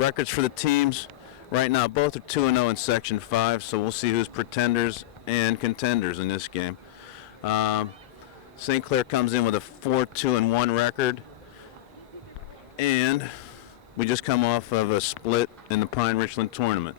records for the teams. Right now, both are 2-0 in Section 5, so we'll see who's pretenders and contenders in this game. St. Clair comes in with a 4-2-1 record, and we just come off of a split in the Pine Richland tournament.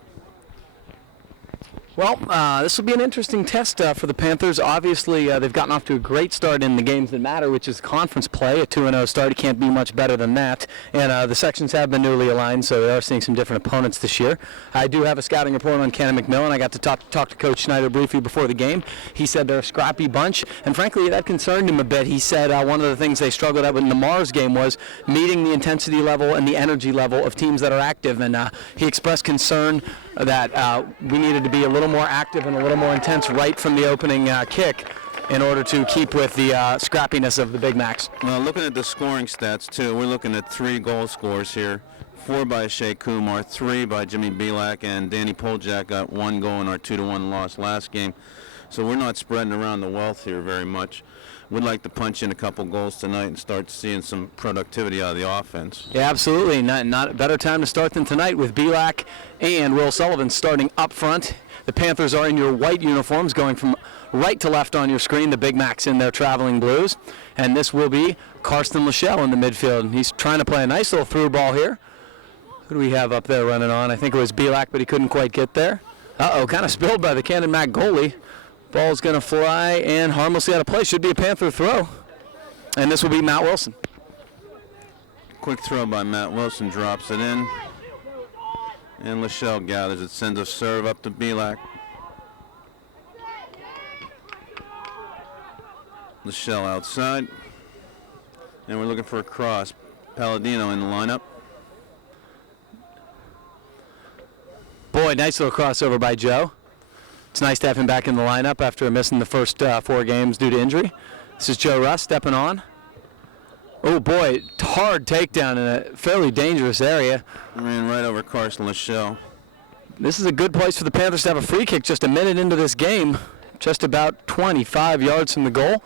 Well, this will be an interesting test for the Panthers. Obviously, they've gotten off to a great start in the games that matter, which is conference play. A 2-0 start, you can't be much better than that. And the sections have been newly aligned, so they are seeing some different opponents this year. I do have a scouting report on Canon-McMillan. I got to talk to Coach Schneider briefly before the game. He said they're a scrappy bunch, and frankly, that concerned him a bit. He said one of the things they struggled at in the Mars game was meeting the intensity level and the energy level of teams that are active, and he expressed concern that we needed to be a little more active and a little more intense right from the opening kick in order to keep with the scrappiness of the Big Macs. Well, looking at the scoring stats, too, we're looking at 3 goal scores here. 4 by Shea Kumar, 3 by Jimmy Belak, and Danny Poljak got 1 goal in our 2-1 loss last game. So we're not spreading around the wealth here very much. We'd like to punch in a couple goals tonight and start seeing some productivity out of the offense. Yeah, absolutely. Not a better time to start than tonight with Belak and Will Sullivan starting up front. The Panthers are in your white uniforms, going from right to left on your screen. The Big Macs in their traveling blues. And this will be Karsten Lachelle in the midfield. He's trying to play a nice little through ball here. Who do we have up there running on? I think it was Belak, but he couldn't quite get there. Uh-oh, kind of spilled by the Canon-Mac goalie. Ball's going to fly and harmlessly out of play. Should be a Panther throw. And this will be Matt Wilson. Quick throw by Matt Wilson, drops it in. And Lachelle gathers it, sends a serve up to Belak. Lachelle outside. And we're looking for a cross. Palladino in the lineup. Boy, nice little crossover by Joe. It's nice to have him back in the lineup after missing the first 4 games due to injury. This is Joe Russ stepping on. Oh boy, hard takedown in a fairly dangerous area. Ran right over Carson Lachelle. This is a good place for the Panthers to have a free kick just a minute into this game. Just about 25 yards from the goal.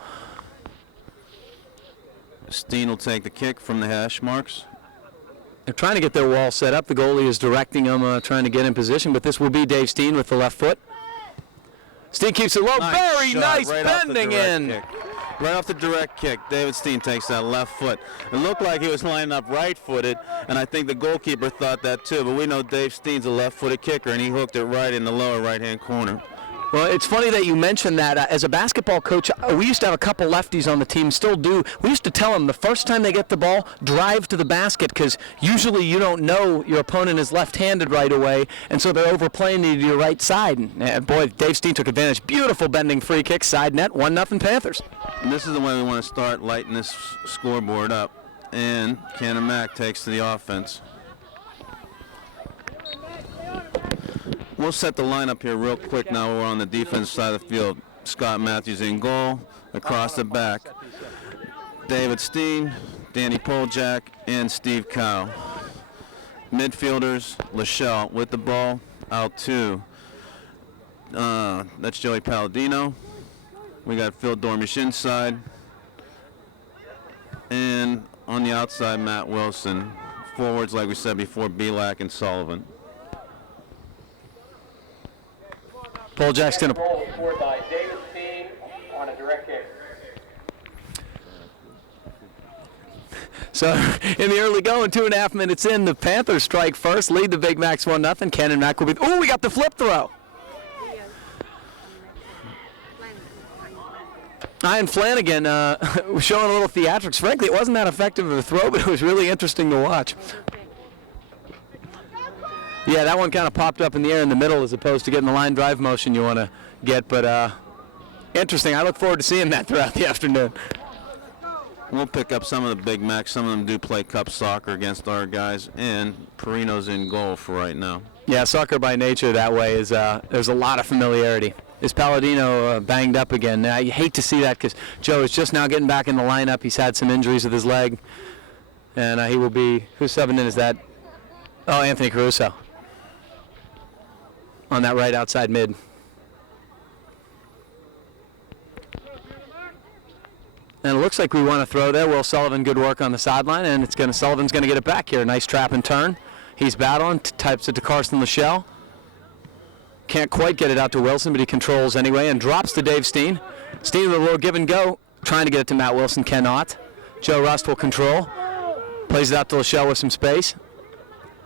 Steen will take the kick from the hash marks. They're trying to get their wall set up. The goalie is directing them, trying to get in position, but this will be Dave Steen with the left foot. Steen keeps it low. Very nice right bending in. Kick. Right off the direct kick, David Steen takes that left foot. It looked like he was lining up right-footed, and I think the goalkeeper thought that too, but we know Dave Steen's a left-footed kicker, and he hooked it right in the lower right-hand corner. Well, it's funny that you mentioned that. As a basketball coach, we used to have a couple lefties on the team, still do. We used to tell them the first time they get the ball, drive to the basket, because usually you don't know your opponent is left-handed right away, and so they're overplaying you to your right side. And boy, Dave Steen took advantage. Beautiful bending free kick, side net, 1-0 Panthers. And this is the way we want to start lighting this scoreboard up. And Canon-Mac takes to the offense. We'll set the lineup here real quick now. We're on the defense side of the field. Scott Matthews in goal, across the back. David Steen, Danny Poljak, and Steve Cow. Midfielders, Lachelle with the ball, out 2. That's Joey Palladino. We got Phil Dormish inside. And on the outside, Matt Wilson. Forwards, like we said before, Belak and Sullivan. Poljak's going to Goal scored by David Steen on a direct kick. So in the early going, 2.5 minutes in, the Panthers strike first, lead the Big Macs 1-0. Canon-Mac will be. Oh, we got the flip throw. Ian Flanagan was showing a little theatrics. Frankly, it wasn't that effective of a throw, but it was really interesting to watch. Yeah, that one kind of popped up in the air in the middle as opposed to getting the line drive motion you want to get, but interesting. I look forward to seeing that throughout the afternoon. We'll pick up some of the Big Macs. Some of them do play cup soccer against our guys, and Perino's in goal for right now. Yeah, soccer by nature that way is there's a lot of familiarity. Is Palladino banged up again? Now, you hate to see that because Joe is just now getting back in the lineup. He's had some injuries with his leg, and he will be. Who's subbing in? Is that? Oh, Anthony Caruso. On that right outside mid. And it looks like we want to throw there. Will Sullivan, good work on the sideline, and Sullivan's going to get it back here. Nice trap and turn. He's battling, types it to Carson Lachelle. Can't quite get it out to Wilson, but he controls anyway and drops to Dave Steen. Steen with a little give and go, trying to get it to Matt Wilson, cannot. Joe Rust will control. Plays it out to Lachelle with some space.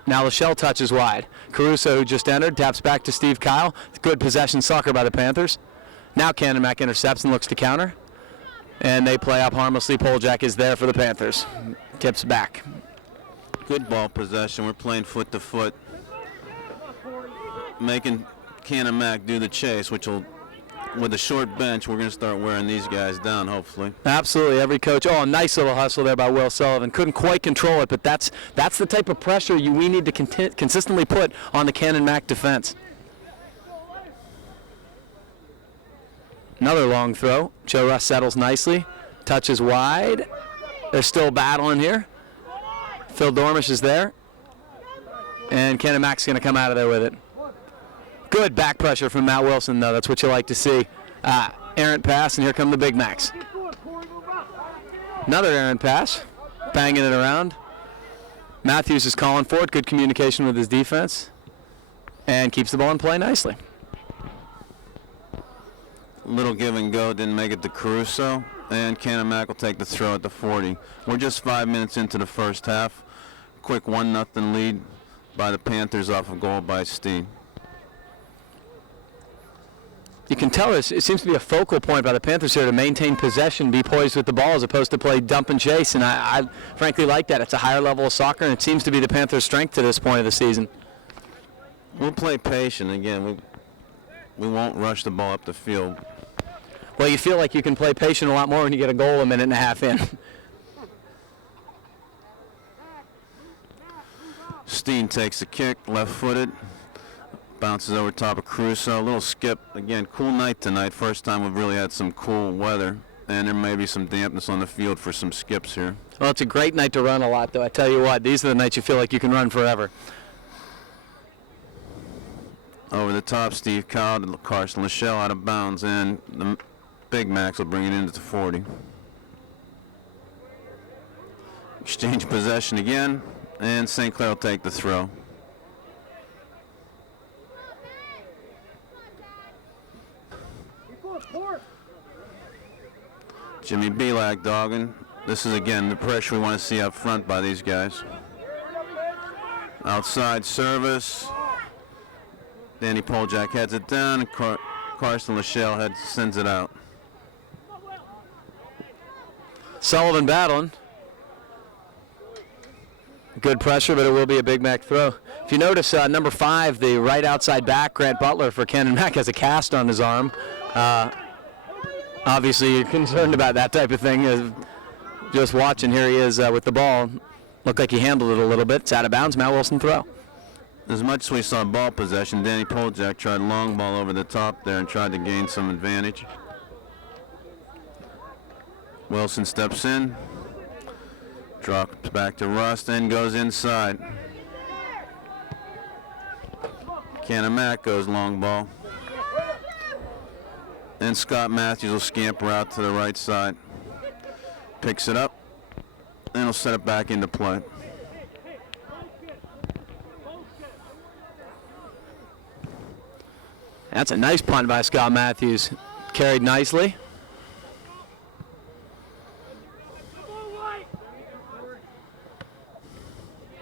Now Lachelle touches wide. Caruso, who just entered, taps back to Steve Kyle. Good possession soccer by the Panthers. Now Canon-Mac intercepts and looks to counter. And they play up harmlessly. Poljack is there for the Panthers. Tips back. Good ball possession. We're playing foot to foot, making Canon-Mac do the chase, which will, with a short bench, we're going to start wearing these guys down, hopefully. Absolutely, every coach. Oh, a nice little hustle there by Will Sullivan. Couldn't quite control it, but that's the type of pressure we need to consistently put on the Canon-Mac defense. Another long throw. Joe Russ settles nicely. Touches wide. They're still battling here. Phil Dormish is there. And Canon-Mac's going to come out of there with it. Good back pressure from Matt Wilson, though. That's what you like to see. Errant pass, and here come the Big Macs. Another errant pass. Banging it around. Matthews is calling for it. Good communication with his defense. And keeps the ball in play nicely. Little give and go, didn't make it to Caruso. And Canon-Mac will take the throw at the 40. We're just 5 minutes into the first half. Quick 1-0 lead by the Panthers off a goal by Steen. You can tell it seems to be a focal point by the Panthers here to maintain possession, be poised with the ball as opposed to play dump and chase, and I frankly like that. It's a higher level of soccer, and it seems to be the Panthers' strength to this point of the season. We'll play patient again. We won't rush the ball up the field. Well, you feel like you can play patient a lot more when you get a goal a minute and a half in. Steen takes the kick, left-footed. Bounces over top of Caruso. A little skip. Again, cool night tonight. First time we've really had some cool weather. And there may be some dampness on the field for some skips here. Well, it's a great night to run a lot, though. I tell you what, these are the nights you feel like you can run forever. Over the top, Steve Kyle to Carson Lachelle out of bounds. And the Big Macs will bring it into the 40. Exchange possession again. And St. Clair will take the throw. Jimmy Belak dogging. This is, again, the pressure we want to see up front by these guys. Outside service. Danny Poljack heads it down, and Carson Lachelle sends it out. Sullivan battling. Good pressure, but it will be a Big Mac throw. If you notice, number 5, the right outside back, Grant Butler for Canon-Mac, has a cast on his arm. Obviously, you're concerned about that type of thing. Just watching, here he is with the ball. Looked like he handled it a little bit. It's out of bounds. Matt Wilson throw. As much as we saw ball possession, Danny Poljack tried long ball over the top there and tried to gain some advantage. Wilson steps in, drops back to Rust, and goes inside. Canon-Mac goes long ball. And Scott Matthews will scamper out to the right side. Picks it up, and he'll set it back into play. That's a nice punt by Scott Matthews. Carried nicely.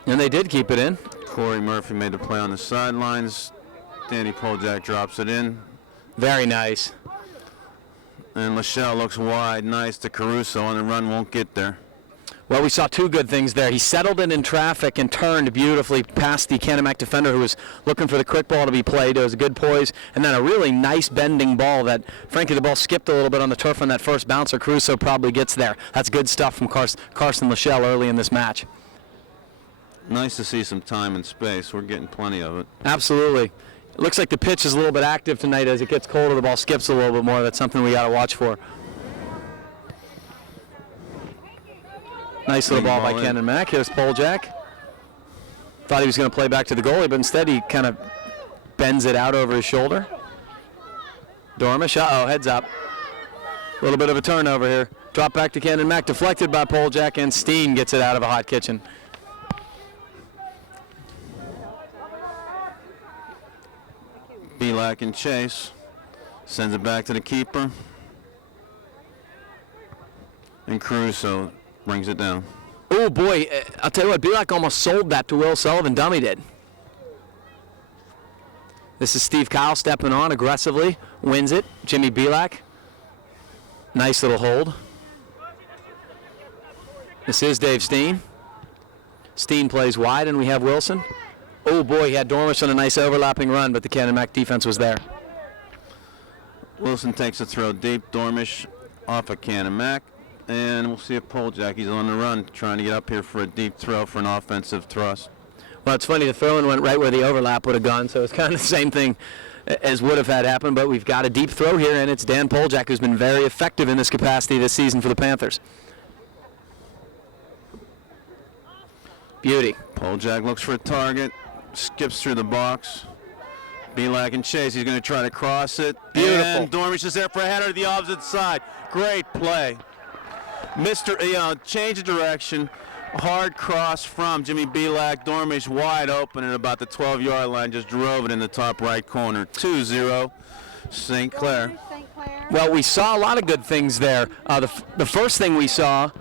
And they did keep it in. Corey Murphy made the play on the sidelines. Danny Poljack drops it in. Very nice. And Lachelle looks wide, nice to Caruso, and the run won't get there. Well, we saw two good things there. He settled in traffic and turned beautifully past the Canon-Mac defender who was looking for the quick ball to be played. It was a good poise, and then a really nice bending ball that, frankly, the ball skipped a little bit on the turf on that first bouncer. Caruso probably gets there. That's good stuff from Carson Lachelle early in this match. Nice to see some time and space. We're getting plenty of it. Absolutely. It looks like the pitch is a little bit active tonight. As it gets colder, the ball skips a little bit more. That's something we got to watch for. Nice little ball by Canon-Mac. Here's Poljack. Thought he was going to play back to the goalie, but instead he kind of bends it out over his shoulder. Dormish, heads up. A little bit of a turnover here. Drop back to Canon-Mac, deflected by Poljack, and Steen gets it out of a hot kitchen. Belak and Chase. Sends it back to the keeper. And Caruso brings it down. Oh boy, I'll tell you what, Belak almost sold that to Will Sullivan. Dummy did. This is Steve Kyle stepping on aggressively. Wins it. Jimmy Belak. Nice little hold. This is Dave Steen. Steen plays wide, and we have Wilson. Oh boy, he had Dormish on a nice overlapping run, but the Canon-Mac defense was there. Wilson takes a throw deep. Dormish off of Canon-Mac. And we'll see if Poljak, he's on the run, trying to get up here for a deep throw for an offensive thrust. Well, it's funny, the throw-in went right where the overlap would have gone, so it's kind of the same thing as would have had happened, but we've got a deep throw here, and it's Dan Poljak, who's been very effective in this capacity this season for the Panthers. Beauty. Poljak looks for a target, skips through the box. Belak and Chase, he's going to try to cross it. Beautiful. And Dormish is there for a header to the opposite side. Great play. Change of direction. Hard cross from Jimmy Belak. Dormish wide open at about the 12-yard line. Just drove it in the top right corner. 2-0, St. Clair. Well, we saw a lot of good things there. The first thing we saw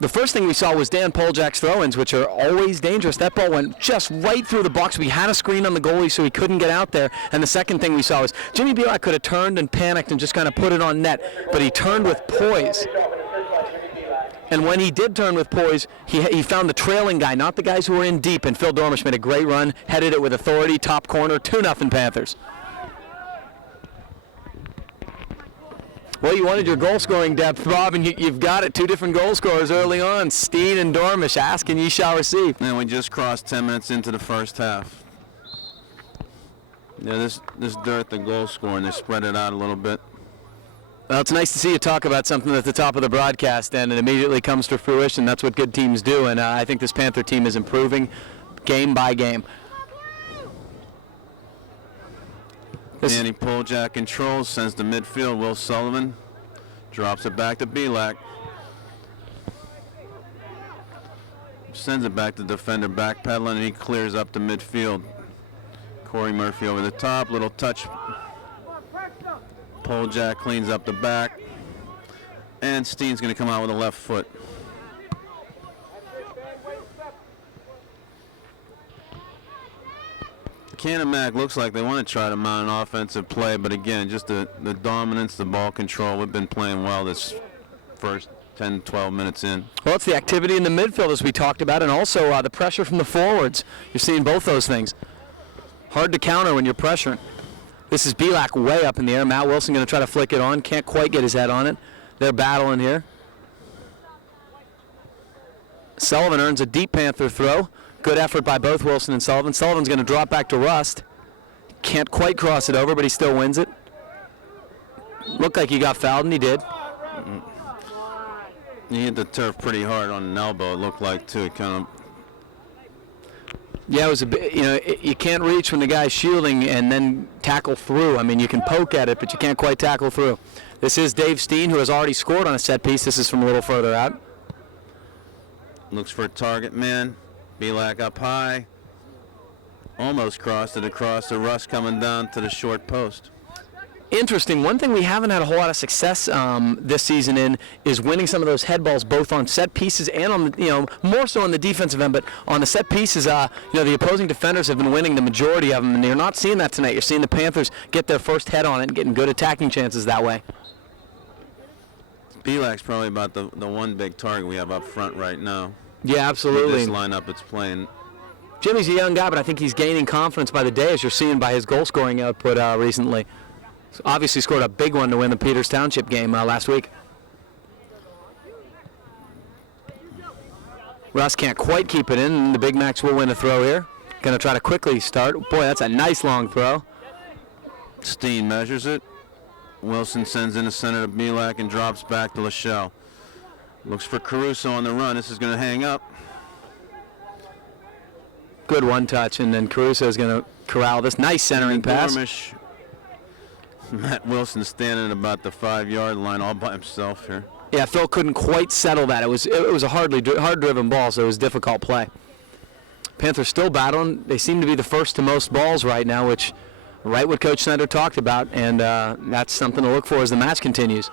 was Dan Poljak's throw-ins, which are always dangerous. That ball went just right through the box. We had a screen on the goalie, so he couldn't get out there. And the second thing we saw was Jimmy Belak could have turned and panicked and just kind of put it on net, but he turned with poise. And when he did turn with poise, he found the trailing guy, not the guys who were in deep, and Phil Dormish made a great run, headed it with authority, top corner, 2-0 Panthers. Well, you wanted your goal-scoring depth, Bob, and you've got it. Two different goal scorers early on, Steen and Dormish. Ask and ye shall receive. And we just crossed 10 minutes into the first half. Yeah, this dearth of goal scoring, they spread it out a little bit. Well, it's nice to see you talk about something at the top of the broadcast, and it immediately comes to fruition. That's what good teams do, and I think this Panther team is improving game by game. Danny Poljak controls, sends to midfield. Will Sullivan drops it back to Belak. Sends it back to defender, backpedaling, and he clears up to midfield. Corey Murphy over the top, little touch. Poljak cleans up the back, and Steen's going to come out with a left foot. Canon-Mac looks like they want to try to mount an offensive play, but again, just the dominance, the ball control. We've been playing well this first 10, 12 minutes in. Well, it's the activity in the midfield, as we talked about, and also the pressure from the forwards. You're seeing both those things. Hard to counter when you're pressuring. This is Belak way up in the air. Matt Wilson going to try to flick it on. Can't quite get his head on it. They're battling here. Sullivan earns a deep Panther throw. Good effort by both Wilson and Sullivan. Sullivan's going to drop back to Rust. Can't quite cross it over, but he still wins it. Looked like he got fouled, and he did. He hit the turf pretty hard on an elbow, it looked like, too. It kind of. Yeah, it was a bit, you can't reach when the guy's shielding and then tackle through. I mean, you can poke at it, but you can't quite tackle through. This is Dave Steen, who has already scored on a set piece. This is from a little further out. Looks for a target man. Belak up high. Almost crossed it across the Rust coming down to the short post. Interesting. One thing we haven't had a whole lot of success this season in is winning some of those head balls, both on set pieces and on the, more so on the defensive end. But on the set pieces, the opposing defenders have been winning the majority of them, and you're not seeing that tonight. You're seeing the Panthers get their first head on it and getting good attacking chances that way. Belak's probably about the one big target we have up front right now. Yeah, absolutely. This lineup it's playing. Jimmy's a young guy, but I think he's gaining confidence by the day, as you're seeing by his goal-scoring output recently. Obviously scored a big one to win the Peters Township game last week. Russ can't quite keep it in, and the Big Macs will win a throw here. Going to try to quickly start. Boy, that's a nice long throw. Steen measures it. Wilson sends in the center to Belak and drops back to Lachelle. Looks for Caruso on the run. This is going to hang up. Good one touch, and then Caruso is going to corral this. Nice centering pass. Dormish. Matt Wilson standing at about the 5-yard line all by himself here. Yeah, Phil couldn't quite settle that. It was a hard-driven ball, so it was a difficult play. Panthers still battling. They seem to be the first to most balls right now, which Right what Coach Snyder talked about, and that's something to look for as the match continues.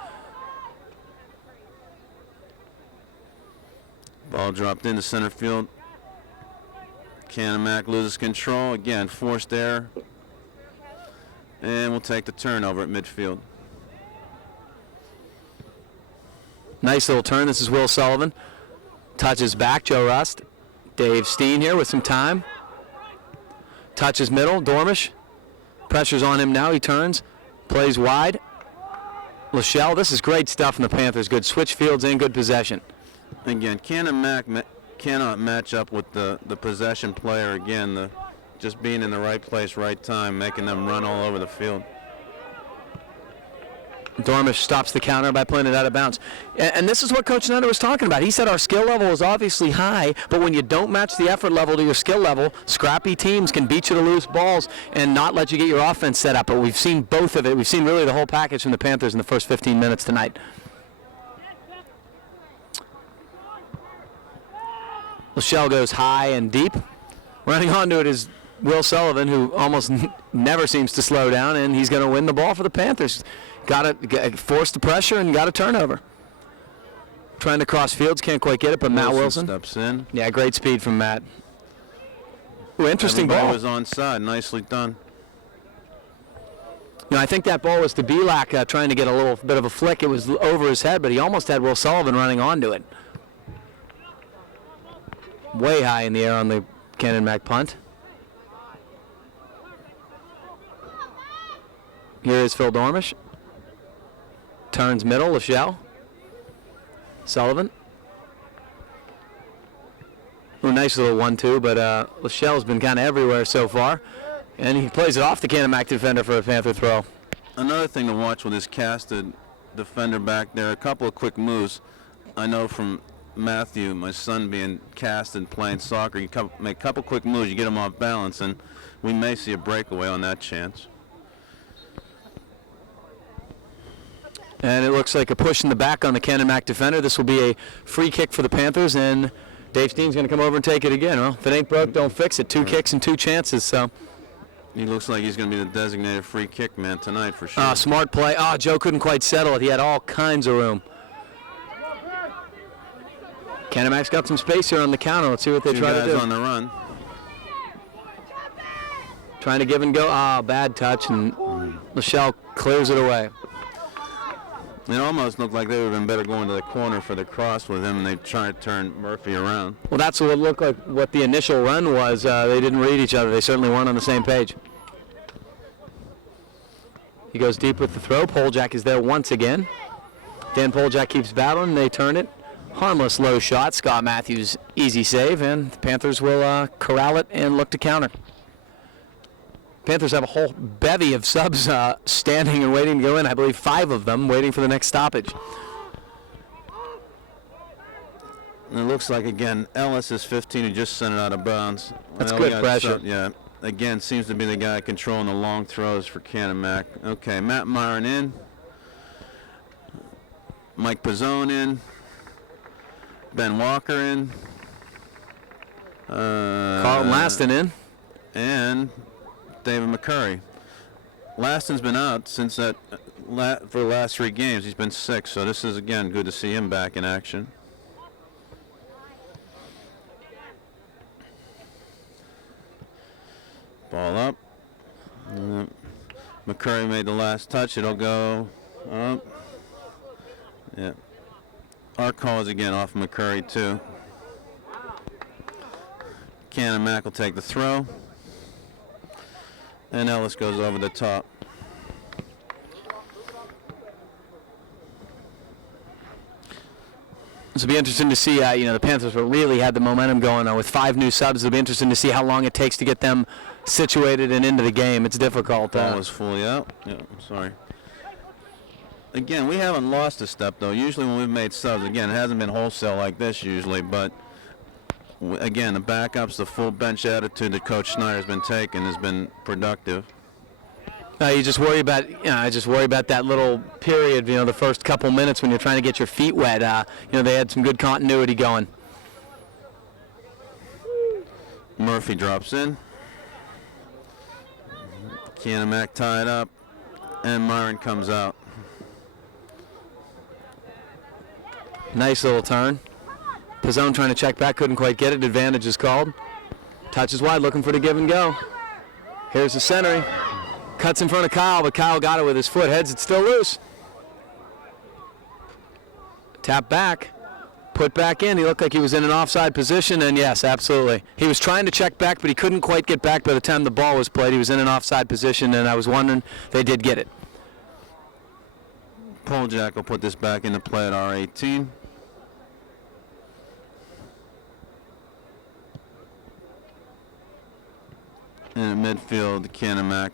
Ball dropped into center field. Canon-Mac loses control. Again, forced error. And we'll take the turnover at midfield. Nice little turn. This is Will Sullivan. Touches back, Joe Rust. Dave Steen here with some time. Touches middle, Dormish. Pressure's on him now. He turns. Plays wide. Lachelle, this is great stuff from the Panthers. Good switch fields in, good possession. Again, Canon-Mac cannot match up with the possession player. Again, just being in the right place, right time, making them run all over the field. Dormish stops the counter by playing it out of bounds. And this is what Coach Snyder was talking about. He said our skill level is obviously high, but when you don't match the effort level to your skill level, scrappy teams can beat you to loose balls and not let you get your offense set up. But we've seen both of it. We've seen really the whole package from the Panthers in the first 15 minutes tonight. Lachelle goes high and deep. Running onto it is Will Sullivan, who almost never seems to slow down, and he's going to win the ball for the Panthers. Got to force the pressure and got a turnover. Trying to cross fields, can't quite get it, but Matt Wilson steps in. Yeah, great speed from Matt. Ooh, interesting ball. Was onside, nicely done. You know, I think that ball was to Belak trying to get a little bit of a flick. It was over his head, but he almost had Will Sullivan running onto it. Way high in the air on the Canon-Mac punt. Here is Phil Dormish. Turns middle, Lachelle. Sullivan. Ooh, nice little 1-2, but Lachelle's been kind of everywhere so far. And he plays it off the Canon-Mac defender for a Panther throw. Another thing to watch with this casted defender back there, a couple of quick moves. I know from Matthew, my son being cast and playing soccer, you make a couple quick moves, you get him off balance, and we may see a breakaway on that chance. And it looks like a push in the back on the Canon-Mac defender. This will be a free kick for the Panthers, and Dave Steen's going to come over and take it again. Well, if it ain't broke, don't fix it. 2 kicks and 2 chances, so. He looks like he's going to be the designated free kick man tonight for sure. Smart play. Joe couldn't quite settle it. He had all kinds of room. Canon-Mac's got some space here on the counter. Let's see what they try to do. 2 guys on the run. Trying to give and go. Bad touch, and Lachelle clears it away. It almost looked like they would have been better going to the corner for the cross with him, and they tried to turn Murphy around. Well, that's what it looked like what the initial run was. They didn't read each other. They certainly weren't on the same page. He goes deep with the throw. Poljak is there once again. Dan Poljak keeps battling. They turn it. Harmless low shot. Scott Matthews, easy save, and the Panthers will corral it and look to counter. Panthers have a whole bevy of subs standing and waiting to go in. I believe 5 of them waiting for the next stoppage. And it looks like, again, Ellis is 15 who just sent it out of bounds. That's good pressure. Yeah, again, seems to be the guy controlling the long throws for Canon-Mac. Okay, Matt Myron in. Mike Pizzone in. Ben Walker in. Carlton Laston in. And David McCurry. Laston's been out since that for the last 3 games. He's been sick, so this is, again, good to see him back in action. Ball up. McCurry made the last touch. It'll go up. Yeah. Our call is again off McCurry, too. Canon-Mac will take the throw. And Ellis goes over the top. This will be interesting to see. The Panthers really had the momentum going with 5 new subs. It'll be interesting to see how long it takes to get them situated and into the game. It's difficult. Ball is fully out. Yeah, I'm sorry. Again, we haven't lost a step, though. Usually when we've made subs, again, it hasn't been wholesale like this usually, but again, the backups, the full bench attitude that Coach Snyder has been taking has been productive. You just worry about, that little period, the first couple minutes when you're trying to get your feet wet. They had some good continuity going. Murphy drops in. Canon-Mac tied up, and Myron comes out. Nice little turn. Pizzone trying to check back, couldn't quite get it. Advantage is called. Touches wide, looking for the give and go. Here's the centering. Cuts in front of Kyle, but Kyle got it with his foot. Heads it still loose. Tap back. Put back in. He looked like he was in an offside position, and yes, absolutely. He was trying to check back, but he couldn't quite get back by the time the ball was played. He was in an offside position, and I was wondering, they did get it. Poljack will put this back into play at R18. And at midfield, Canon-Mac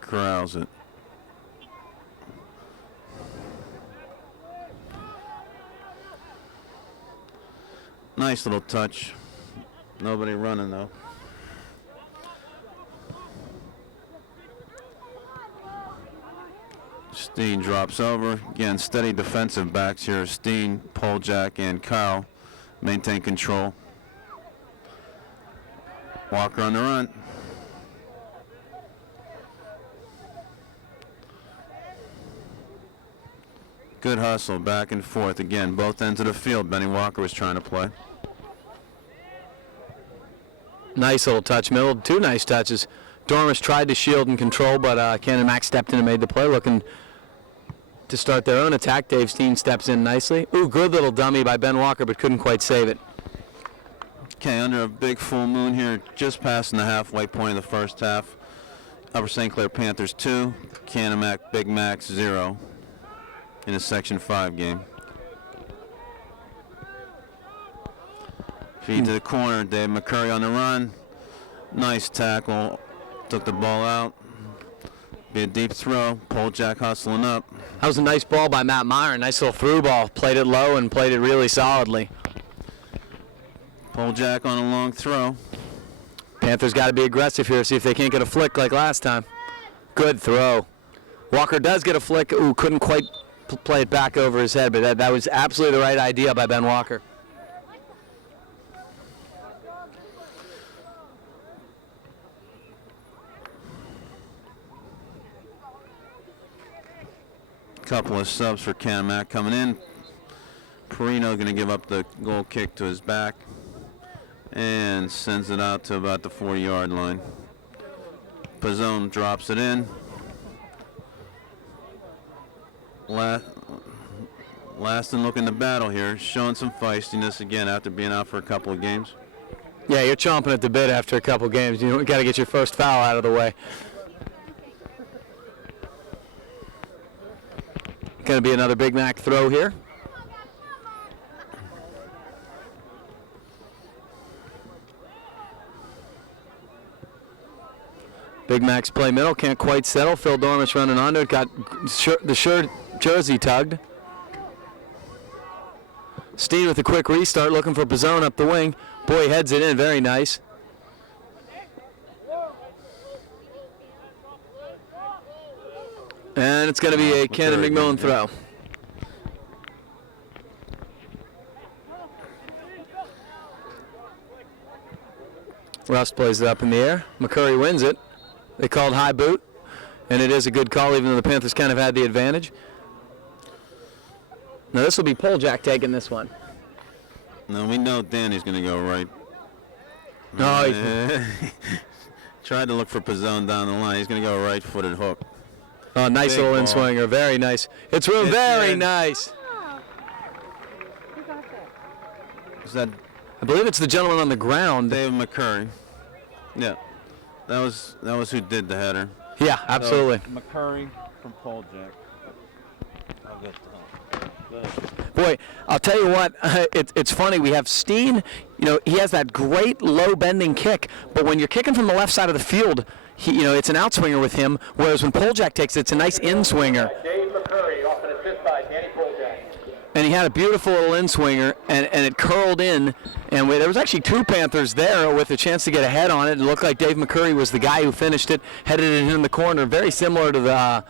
corrals it. Nice little touch. Nobody running though. Steen drops over. Again, steady defensive backs here. Steen, Poljack, and Kyle maintain control. Walker on the run. Good hustle, back and forth. Again, both ends of the field, Benny Walker was trying to play. Nice little touch, middle. Two nice touches. Dormish tried to shield and control, but Canon-Mac stepped in and made the play, looking to start their own attack. Dave Steen steps in nicely. Ooh, good little dummy by Ben Walker, but couldn't quite save it. Okay, under a big full moon here, just passing the halfway point of the first half. Upper St. Clair Panthers 2, Canon-Mac Big Macs 0 in a Section 5 game. Feed to the corner, Dave McCurry on the run. Nice tackle, took the ball out. Be a deep throw, Poljack hustling up. That was a nice ball by Matt Meyer. Nice little through ball. Played it low and played it really solidly. Poljack on a long throw. Panthers got to be aggressive here, see if they can't get a flick like last time. Good throw. Walker does get a flick. Ooh, couldn't quite play it back over his head, but that was absolutely the right idea by Ben Walker. Couple of subs for Canon-Mac coming in. Perino going to give up the goal kick to his back and sends it out to about the 40-yard line. Pizzone drops it in. Laston looking to battle here, showing some feistiness again after being out for a couple of games. Yeah, you're chomping at the bit after a couple games. You got to get your first foul out of the way. Going to be another Big Mac throw here. Big Mac's play middle, can't quite settle. Phil Dormish running onto it, got the jersey tugged. Steen with a quick restart, looking for Pizzone up the wing. Boy, heads it in, very nice. And it's going to be a Canon-McMillan throw. Rust plays it up in the air. McCurry wins it. They called high boot, and it is a good call, even though the Panthers kind of had the advantage. Now this will be Poljack taking this one. No, we know Danny's going to go right. No, tried to look for Pizzone down the line. He's going to go right-footed hook. Oh, nice Big little ball. in-swinger. Very nice. It's very nice. Is that I believe it's the gentleman on the ground. David McCurry? Yeah. That was who did the header. Yeah, absolutely. So, McCurry from Poljack. I'll get that. Boy, I'll tell you what, it's funny. We have Steen, he has that great low bending kick, but when you're kicking from the left side of the field, it's an outswinger with him, whereas when Poljack takes it, it's a nice in-swinger. Dave McCurry off an assist by Danny Poljack. And he had a beautiful little in-swinger, and it curled in, and there was actually two Panthers there with a chance to get a head on it. It looked like Dave McCurry was the guy who finished it, headed it in the corner, very similar to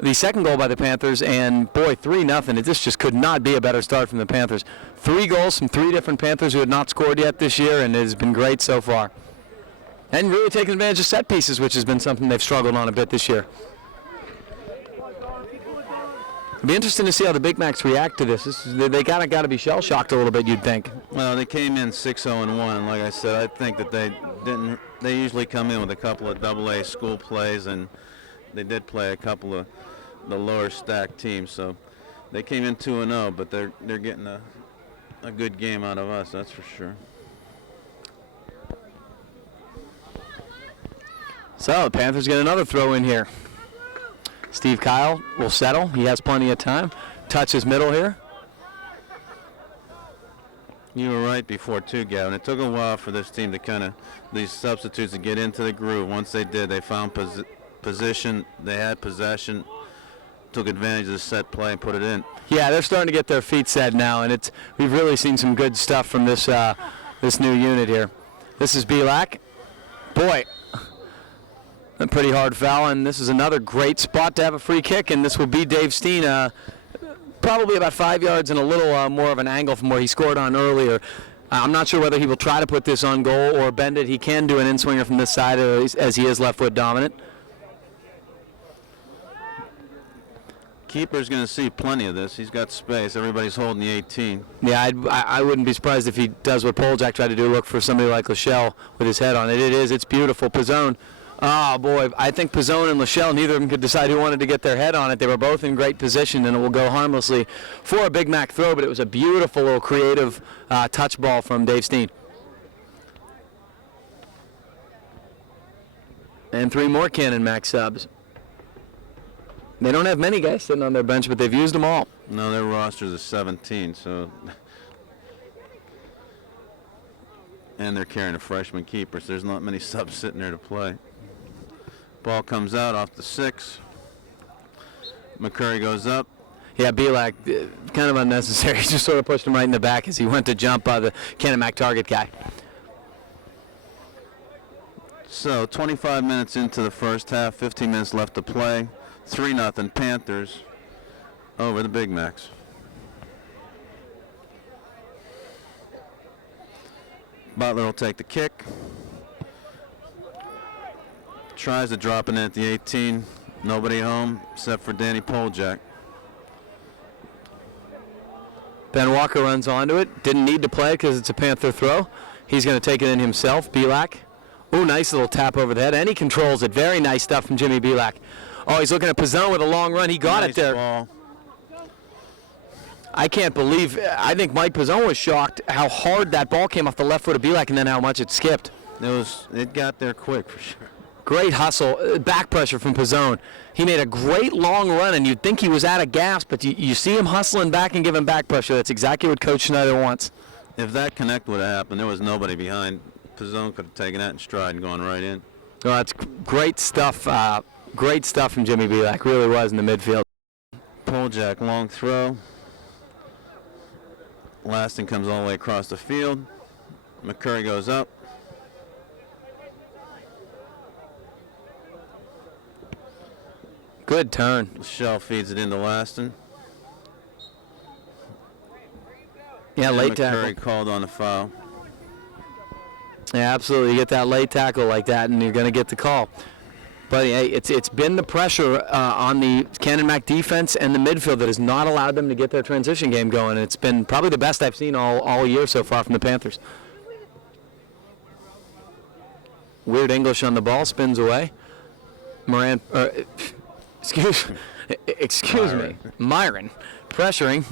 the second goal by the Panthers, and boy, 3-0. This just could not be a better start from the Panthers. 3 goals from 3 different Panthers who had not scored yet this year, and it has been great so far. And really taking advantage of set pieces, which has been something they've struggled on a bit this year. It'll be interesting to see how the Big Macs react to this. They got to be shell-shocked a little bit, you'd think. Well, they came in 6-0-1. Like I said, I think that they didn't. They usually come in with a couple of AA school plays, and they did play a couple of the lower stacked teams. So they came in 2-0, but they're getting a good game out of us. That's for sure. So the Panthers get another throw in here. Steve Kyle will settle. He has plenty of time. Touches middle here. You were right before too, Gavin. It took a while for this team to these substitutes to get into the groove. Once they did, they found position. They had possession, took advantage of the set play and put it in. Yeah, they're starting to get their feet set now, and we've really seen some good stuff from this this new unit here. This is Belak. Boy, a pretty hard foul, and this is another great spot to have a free kick, and this will be Dave Steen, probably about 5 yards and a little more of an angle from where he scored on earlier. I'm not sure whether he will try to put this on goal or bend it. He can do an in-swinger from this side as he is left foot dominant. Keeper's going to see plenty of this. He's got space. Everybody's holding the 18. Yeah, I wouldn't be surprised if he does what Poljak tried to do, look for somebody like Lachelle with his head on it. It's beautiful. Pizzone. Oh, boy, I think Pizzone and Lachelle, neither of them could decide who wanted to get their head on it. They were both in great position, and it will go harmlessly for a Big Mac throw, but it was a beautiful little creative touch ball from Dave Steen. And 3 more Canon-Mac subs. They don't have many guys sitting on their bench, but they've used them all. No, their roster's of 17, so... And they're carrying a freshman keeper, so there's not many subs sitting there to play. Ball comes out off the 6. McCurry goes up. Yeah, Belak, kind of unnecessary. He just sort of pushed him right in the back as he went to jump the Canon-Mac target guy. So 25 minutes into the first half, 15 minutes left to play. 3-0 Panthers over the Big Macs. Butler will take the kick. Tries to drop it in at the 18. Nobody home except for Danny Poljak. Ben Walker runs onto it. Didn't need to play it because it's a Panther throw. He's going to take it in himself. Belak. Ooh, nice little tap over the head. And he controls it. Very nice stuff from Jimmy Belak. Oh, he's looking at Pizzone with a long run. He got it there. Ball. I can't believe, I think Mike Pizzone was shocked how hard that ball came off the left foot of Belak and then how much it skipped. It got there quick for sure. Great hustle, back pressure from Pizzone. He made a great long run, and you'd think he was out of gas, but you see him hustling back and giving back pressure. That's exactly what Coach Schneider wants. If that connect would have happened, there was nobody behind. Pizzone could have taken that in stride and gone right in. Oh, that's great stuff. Great stuff from Jimmy Belak. Really was in the midfield. Poljak, long throw. Lasting comes all the way across the field. McCurry goes up. Good turn. Shell feeds it into Laston. Yeah, and late McCurry tackle. called on the foul. Yeah, absolutely. You get that late tackle like that, and you're going to get the call. But hey, it's been the pressure on the Canon-Mac defense and the midfield that has not allowed them to get their transition game going. And it's been probably the best I've seen all year so far from the Panthers. Weird English on the ball, spins away. Moran, excuse me, Myron, pressuring.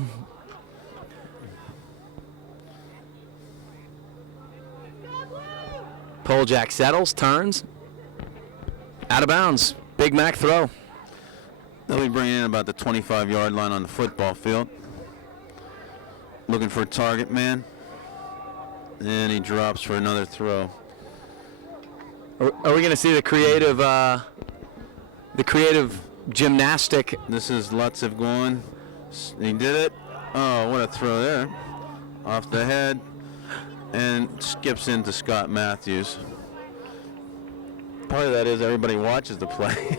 Poljak settles, turns. Out of bounds. Big Mac throw. They'll be bringing in about the 25-yard line on the football field. Looking for a target man. And he drops for another throw. Are we going to see the creative gymnastic? This is Lutzev going. He did it. Oh, what a throw there. Off the head. And skips into Scott Matthews. Part of that is everybody watches the play.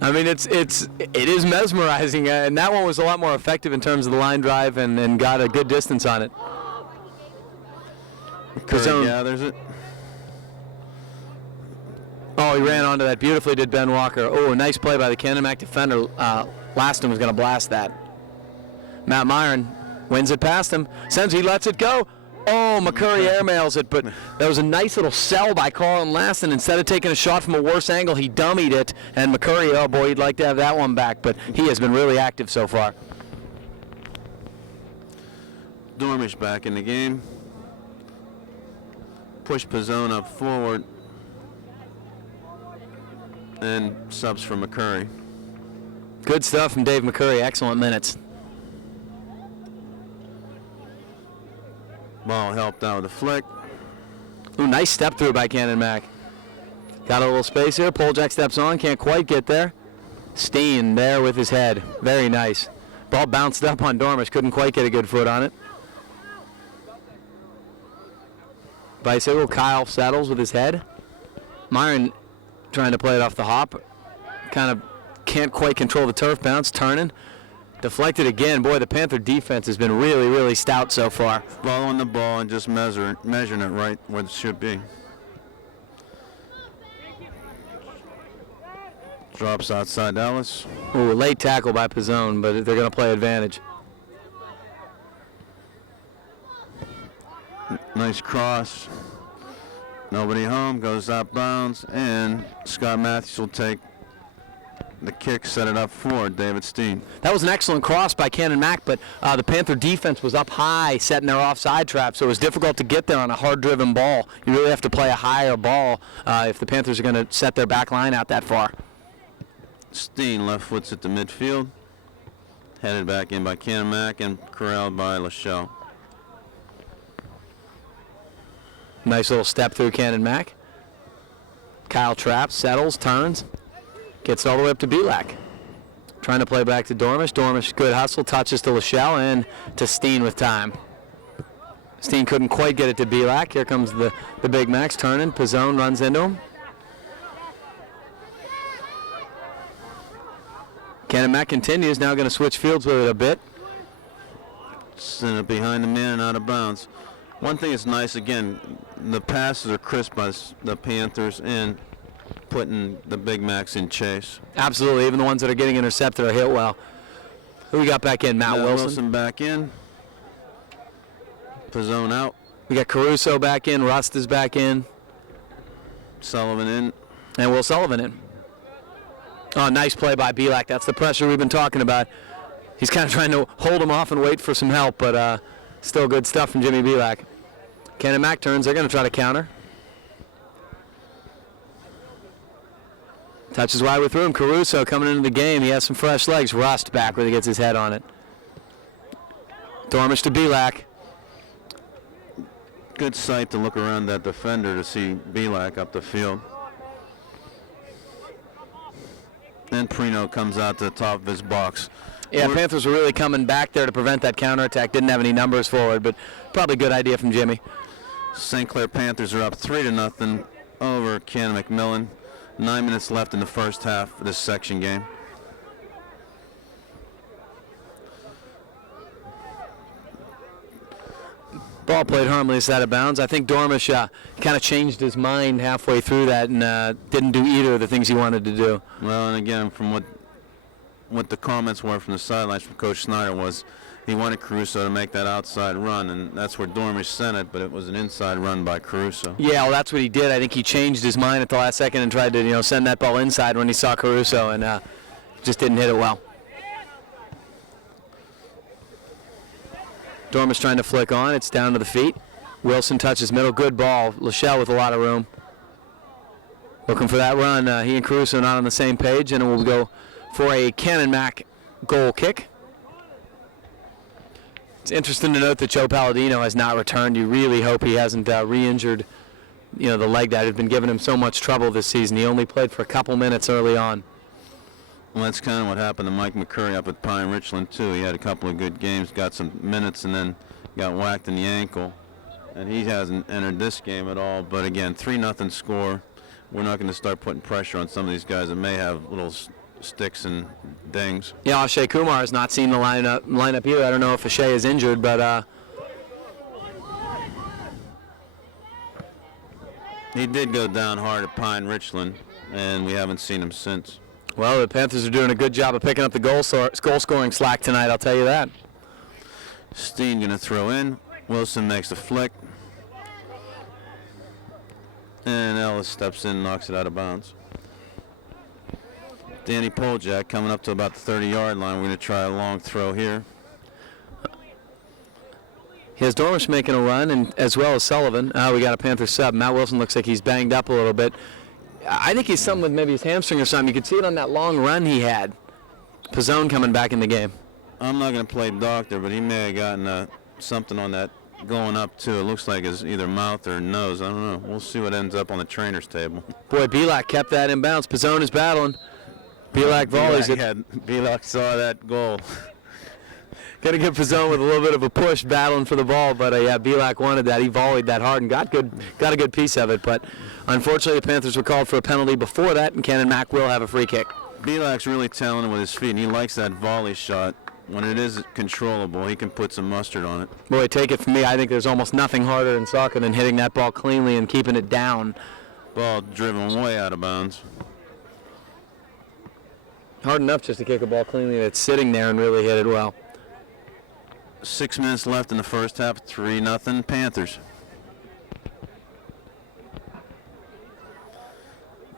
I mean, it is mesmerizing, and that one was a lot more effective in terms of the line drive and got a good distance on it. Curry gathers it. Oh, he ran onto that beautifully, did Ben Walker. Oh, a nice play by the Canon-Mac defender. Laston was going to blast that. Matt Myron wins it past him. He lets it go. Oh, McCurry airmails it, but that was a nice little sell by Colin Laston. Instead of taking a shot from a worse angle, he dummied it. And McCurry, oh boy, he'd like to have that one back, but he has been really active so far. Dormish back in the game. Push Pizzone up forward. And subs for McCurry. Good stuff from Dave McCurry. Excellent minutes. Ball helped out with a flick. Ooh, nice step through by Canon-Mac. Got a little space here. Poljack steps on. Can't quite get there. Steen there with his head. Very nice. Ball bounced up on Dormish. Couldn't quite get a good foot on it. Bicycle. Kyle settles with his head. Myron trying to play it off the hop. Kind of can't quite control the turf bounce. Turning. Deflected again. Boy, the Panther defense has been really, really stout so far. Following the ball and just measuring it right where it should be. Drops outside Ellis. Ooh, late tackle by Pizzone, but they're going to play advantage. Nice cross. Nobody home. Goes out bounds, and Scott Matthews will take the kick, set it up for David Steen. That was an excellent cross by Canon-Mac, but the Panther defense was up high, setting their offside trap, so it was difficult to get there on a hard-driven ball. You really have to play a higher ball if the Panthers are going to set their back line out that far. Steen left foots at the midfield. Headed back in by Canon-Mac and corralled by Lachelle. Nice little step through Canon-Mac. Kyle traps, settles, turns. Gets all the way up to Belak. Trying to play back to Dormish. Dormish, good hustle, touches to Lachelle and to Steen with time. Steen couldn't quite get it to Belak. Here comes the Big Macs turning. Pizzone runs into him. Canon-Mac continues, now going to switch fields with it a bit. Send it behind the man and out of bounds. One thing that's nice, again, the passes are crisp by the Panthers and putting the Big Macs in chase. Absolutely, even the ones that are getting intercepted are hit well. Who we got back in? Matt Wilson back in. Pizzone out. We got Caruso back in. Rust is back in. Sullivan in. And Will Sullivan in. Oh, nice play by Belak. That's the pressure we've been talking about. He's kind of trying to hold him off and wait for some help, but still good stuff from Jimmy Belak. Canon-Mac turns. They're going to try to counter. Touches wide with room. Caruso coming into the game. He has some fresh legs. Rust back where he gets his head on it. Dormish to Belak. Good sight to look around that defender to see Belak up the field. And Prino comes out to the top of his box. Yeah, Panthers were really coming back there to prevent that counterattack. Didn't have any numbers forward, but probably a good idea from Jimmy. St. Clair Panthers are up 3-0 over Canon-McMillan. 9 minutes left in the first half of this section game. Ball played harmless out of bounds. I think Dormish kind of changed his mind halfway through that and didn't do either of the things he wanted to do. Well, and again, from what the comments were from the sidelines from Coach Snyder was he wanted Caruso to make that outside run, and that's where Dormish sent it, but it was an inside run by Caruso. Yeah, well, that's what he did. I think he changed his mind at the last second and tried to, send that ball inside when he saw Caruso, and just didn't hit it well. Dormish trying to flick on. It's down to the feet. Wilson touches middle. Good ball. Lachelle with a lot of room. Looking for that run. He and Caruso not on the same page, and we'll go for a Canon-Mac goal kick. It's interesting to note that Joe Palladino has not returned. You really hope he hasn't re-injured, the leg that had been giving him so much trouble this season. He only played for a couple minutes early on. Well, that's kind of what happened to Mike McCurry up at Pine Richland, too. He had a couple of good games, got some minutes, and then got whacked in the ankle. And he hasn't entered this game at all. But, again, 3-0 score. We're not going to start putting pressure on some of these guys that may have little sticks and dings. Yeah, Ashay Kumar has not seen the lineup either. I don't know if Ashay is injured, but he did go down hard at Pine Richland. and we haven't seen him since. Well, the Panthers are doing a good job of picking up the goal-scoring slack tonight, I'll tell you that. Steen going to throw in. Wilson makes the flick. And Ellis steps in and knocks it out of bounds. Danny Poljak coming up to about the 30-yard line. We're going to try a long throw here. Here's Dormish making a run, and as well as Sullivan. We got a Panther sub. Matt Wilson looks like he's banged up a little bit. I think he's something with maybe his hamstring or something. You could see it on that long run he had. Pizzone coming back in the game. I'm not going to play doctor, but he may have gotten something on that going up, too. It looks like it's either mouth or nose. I don't know. We'll see what ends up on the trainer's table. Boy, Belak kept that in bounds. Pizzone is battling. Belak volleys it. Belak saw that goal. Got to give Pizzone with a little bit of a push battling for the ball, but yeah, Belak wanted that. He volleyed that hard and got a good piece of it, but unfortunately the Panthers were called for a penalty before that, and Canon-Mac will have a free kick. Belak's really talented with his feet, and he likes that volley shot. When it is controllable, he can put some mustard on it. Boy, take it from me, I think there's almost nothing harder in soccer than hitting that ball cleanly and keeping it down. Ball driven way out of bounds. Hard enough just to kick a ball cleanly that's sitting there and really hit it well. 6 minutes left in the first half, 3-0 Panthers.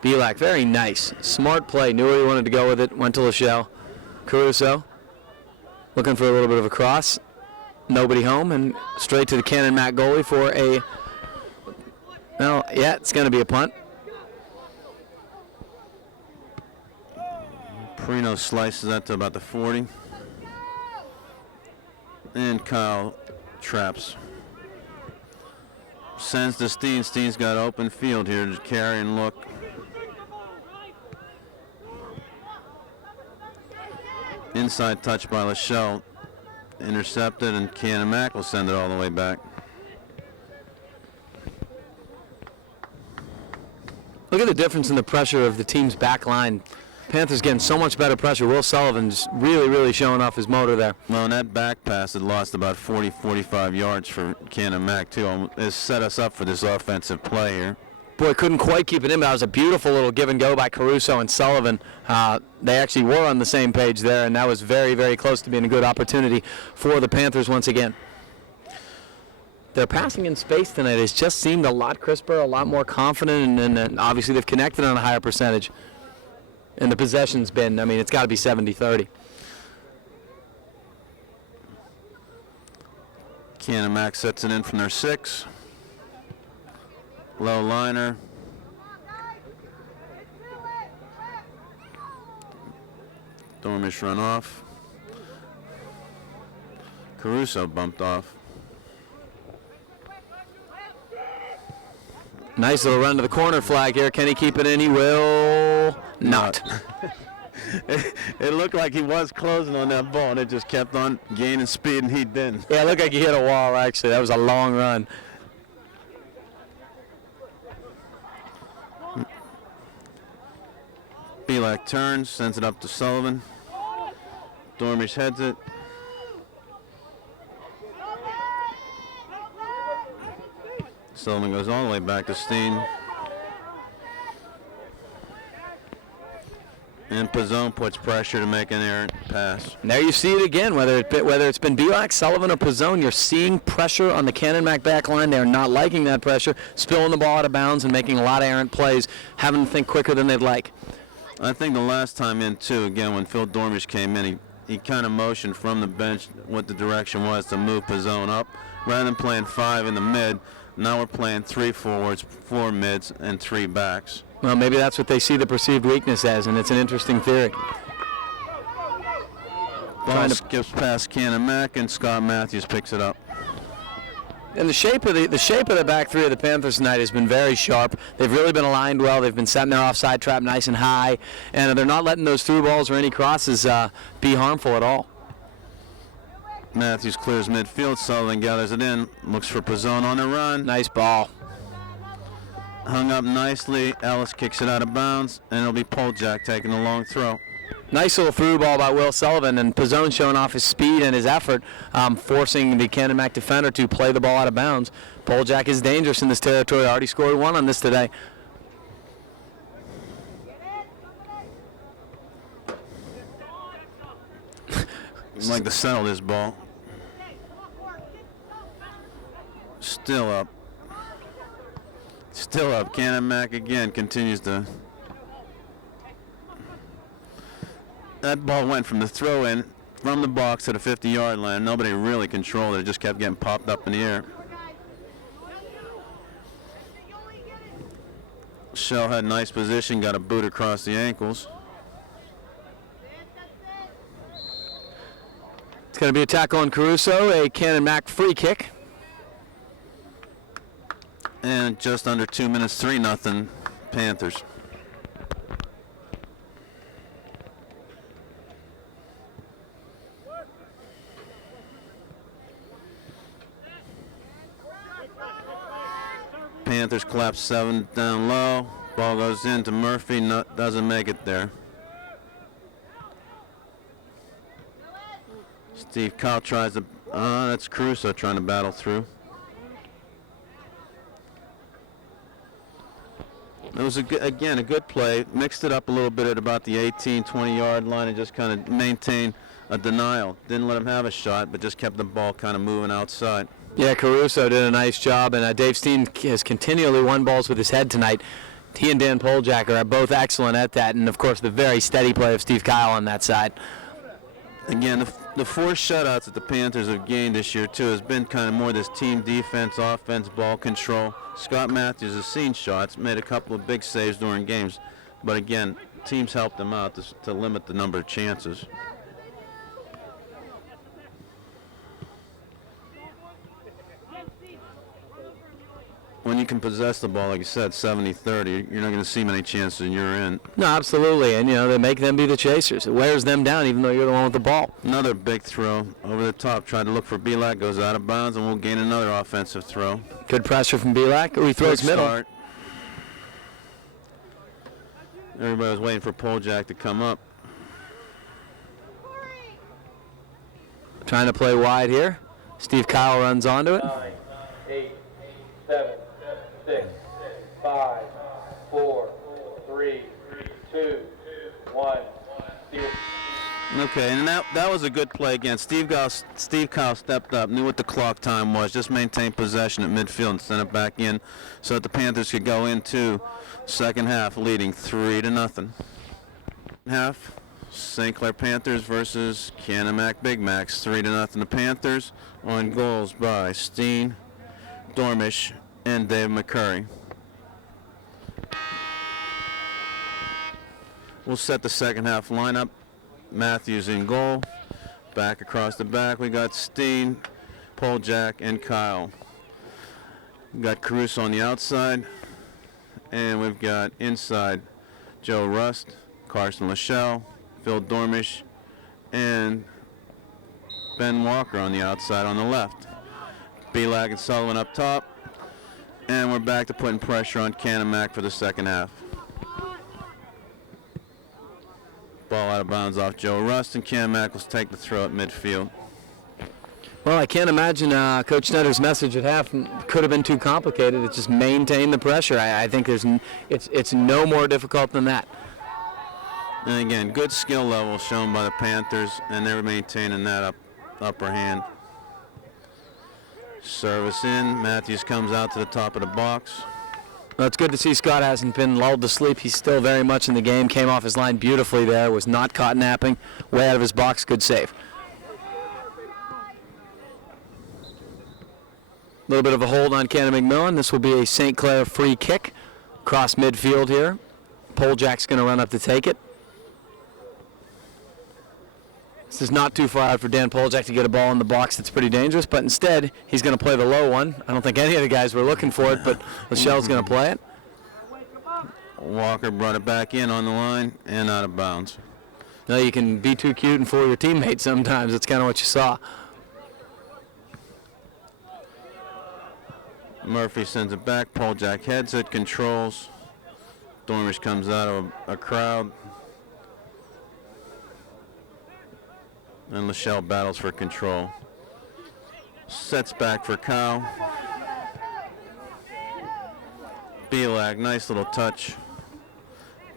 Belak, very nice. Smart play, knew where he wanted to go with it, went to Lachelle. Caruso, looking for a little bit of a cross. Nobody home, and straight to the Canon-Mac goalie for a, well, yeah, it's going to be a punt. Perino slices that to about the 40. And Kyle traps. Sends to Steen. Steen's got open field here to carry and look. Inside touch by Lachelle. Intercepted, and Canon-Mac will send it all the way back. Look at the difference in the pressure of the team's back line. Panthers getting so much better pressure. Will Sullivan's really showing off his motor there. Well, and that back pass had lost about 40-45 yards for Canon-Mac, too. It's set us up for this offensive play here. Boy, couldn't quite keep it in, but that was a beautiful little give and go by Caruso and Sullivan. They actually were on the same page there, and that was very close to being a good opportunity for the Panthers once again. Their passing in space tonight has just seemed a lot crisper, a lot more confident, and obviously they've connected on a higher percentage. And the possession's been, I mean, it's got to be 70-30. Canon-Mac sets it in from their 6. Low liner. Dormish run off. Caruso bumped off. Nice little run to the corner flag here. Can he keep it in? He will not. It looked like he was closing on that ball, and it just kept on gaining speed, and he didn't. Yeah, it looked like he hit a wall, actually. That was a long run. Belak turns, sends it up to Sullivan. Dormish heads it. Sullivan goes all the way back to Steen. And Pizzone puts pressure to make an errant pass. And there you see it again, whether it's been Belak, Sullivan, or Pizzone, you're seeing pressure on the Canon-Mac back line. They're not liking that pressure, spilling the ball out of bounds and making a lot of errant plays, having to think quicker than they'd like. I think the last time in, too, again, when Phil Dormish came in, he kind of motioned from the bench what the direction was to move Pizzone up. Rather than playing 5 in the mid, now we're playing 3 forwards, 4 mids, and 3 backs. Well, maybe that's what they see the perceived weakness as, and it's an interesting theory. Ball skips past Canon-Mac, and Scott Matthews picks it up. And the shape of the back three of the Panthers tonight has been very sharp. They've really been aligned well. They've been setting their offside trap nice and high, and they're not letting those through balls or any crosses be harmful at all. Matthews clears midfield. Sullivan gathers it in. Looks for Pizzone on the run. Nice ball. Hung up nicely. Ellis kicks it out of bounds, and it'll be Poljak taking a long throw. Nice little through ball by Will Sullivan, and Pizzone showing off his speed and his effort, forcing the Canon-Mac defender to play the ball out of bounds. Poljak is dangerous in this territory. Already scored 1 on this today. I'd like to settle this ball. Still up. Still up. Canon-Mac again continues to. That ball went from the throw-in from the box to the 50-yard line. Nobody really controlled it. It just kept getting popped up in the air. Shell had nice position, got a boot across the ankles. It's going to be a tackle on Caruso, a Canon-Mac free kick. And just under 2 minutes, 3-0 Panthers. Panthers collapse 7 down low. Ball goes into Murphy, doesn't make it there. Steve Kyle tries to, that's Caruso trying to battle through. It was, a good play. Mixed it up a little bit at about the 18, 20-yard line and just kind of maintained a denial. Didn't let him have a shot, but just kept the ball kind of moving outside. Yeah, Caruso did a nice job, and Dave Steen has continually won balls with his head tonight. He and Dan Poljak are both excellent at that, and of course the very steady play of Steve Kyle on that side. Again, the 4 shutouts that the Panthers have gained this year too has been kind of more this team defense, offense, ball control. Scott Matthews has seen shots, made a couple of big saves during games, but again, teams helped them out to limit the number of chances. When you can possess the ball, like you said, 70-30, you're not going to see many chances in your end. No, absolutely, and they make them be the chasers. It wears them down even though you're the one with the ball. Another big throw over the top, tried to look for Belak, goes out of bounds, and we'll gain another offensive throw. Good pressure from Belak, or he throws Good middle. Start. Everybody was waiting for Poljak to come up. Trying to play wide here. Steve Kyle runs onto it. 9, 8, 7, 6, 5, 4, 3, 2, 1, 0. Okay, and that was a good play again. Steve Kyle stepped up, knew what the clock time was, just maintained possession at midfield and sent it back in so that the Panthers could go into second half leading 3-0. Half, St. Clair Panthers versus Canon-Mac Big Macs, 3-0 the Panthers on goals by Steen, Dormish, and Dave McCurry. We'll set the second half lineup. Matthews in goal. Back across the back, we got Steen, Poljak, and Kyle. We've got Caruso on the outside. And we've got inside Joe Rust, Carson Lachelle, Phil Dormish, and Ben Walker on the outside on the left. Belak and Sullivan up top. And we're back to putting pressure on Canon-Mac for the second half. Ball out of bounds off Joe Rust, and Canon-Mac will take the throw at midfield. Well, I can't imagine Coach Snyder's message at half could have been too complicated. It's just maintain the pressure. I think it's no more difficult than that. And again, good skill level shown by the Panthers, and they're maintaining that upper hand. Service in. Matthews comes out to the top of the box. Well, it's good to see Scott hasn't been lulled to sleep. He's still very much in the game. Came off his line beautifully there. Was not caught napping. Way out of his box. Good save. A little bit of a hold on Canon-McMillan. This will be a St. Clair free kick. Cross midfield here. Poljak's going to run up to take it. This is not too far out for Dan Poljak to get a ball in the box that's pretty dangerous, but instead he's going to play the low one. I don't think any of the guys were looking for it, but Lachelle's going to play it. Walker brought it back in on the line and out of bounds. Now you can be too cute and fool your teammates sometimes. That's kind of what you saw. Murphy sends it back. Poljak heads it, controls. Dormish comes out of a crowd. And Lachelle battles for control. Sets back for Kyle. Belak, nice little touch.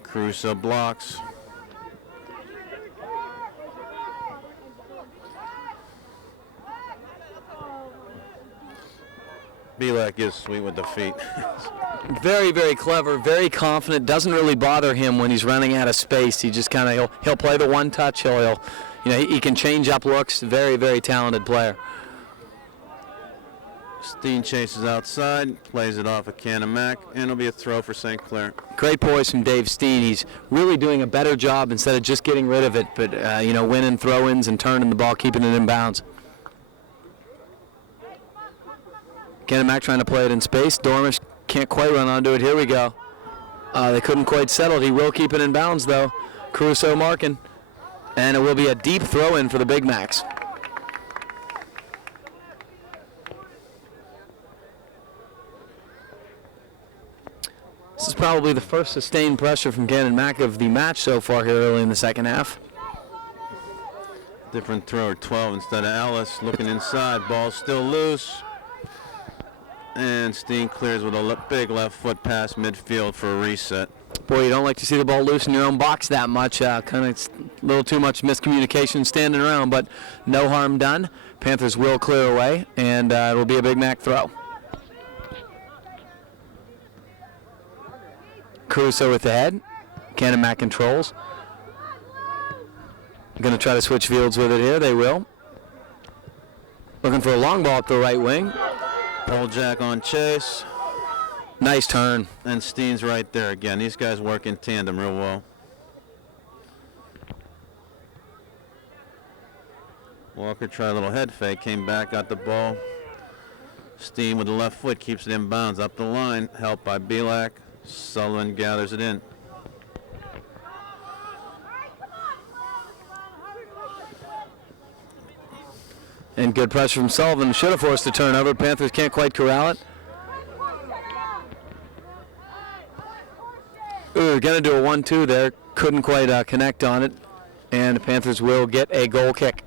Caruso blocks. Belak is sweet with the feet. Very, very clever, very confident. Doesn't really bother him when he's running out of space. He just kind of he'll play the one touch. He'll he can change up looks. Very, very talented player. Steen chases outside, plays it off of Canon-Mac, and it'll be a throw for St. Clair. Great poise from Dave Steen. He's really doing a better job instead of just getting rid of it, but winning throw-ins and turning the ball, keeping it in bounds. Canon-Mac trying to play it in space. Dormish can't quite run onto it. Here we go. They couldn't quite settle it. He will keep it in bounds, though. Caruso marking. And it will be a deep throw-in for the Big Macs. This is probably the first sustained pressure from Canon-Mac of the match so far here early in the second half. Different thrower, 12 instead of Ellis. Looking inside, ball still loose. And Steen clears with a big left foot pass midfield for a reset. Boy, you don't like to see the ball loose in your own box that much. Kind of a little too much miscommunication standing around, but no harm done. Panthers will clear away, and it will be a Big Mac throw. Caruso with the head. Canon-Mac controls. Going to try to switch fields with it here. They will. Looking for a long ball up the right wing. Poljack on chase. Nice turn. And Steen's right there again. These guys work in tandem real well. Walker tried a little head fake, came back, got the ball. Steen with the left foot keeps it in bounds up the line, helped by Belak. Sullivan gathers it in. And good pressure from Sullivan. Should have forced a turnover. Panthers can't quite corral it. Ooh, going to do a 1-2 there. Couldn't quite connect on it. And the Panthers will get a goal kick.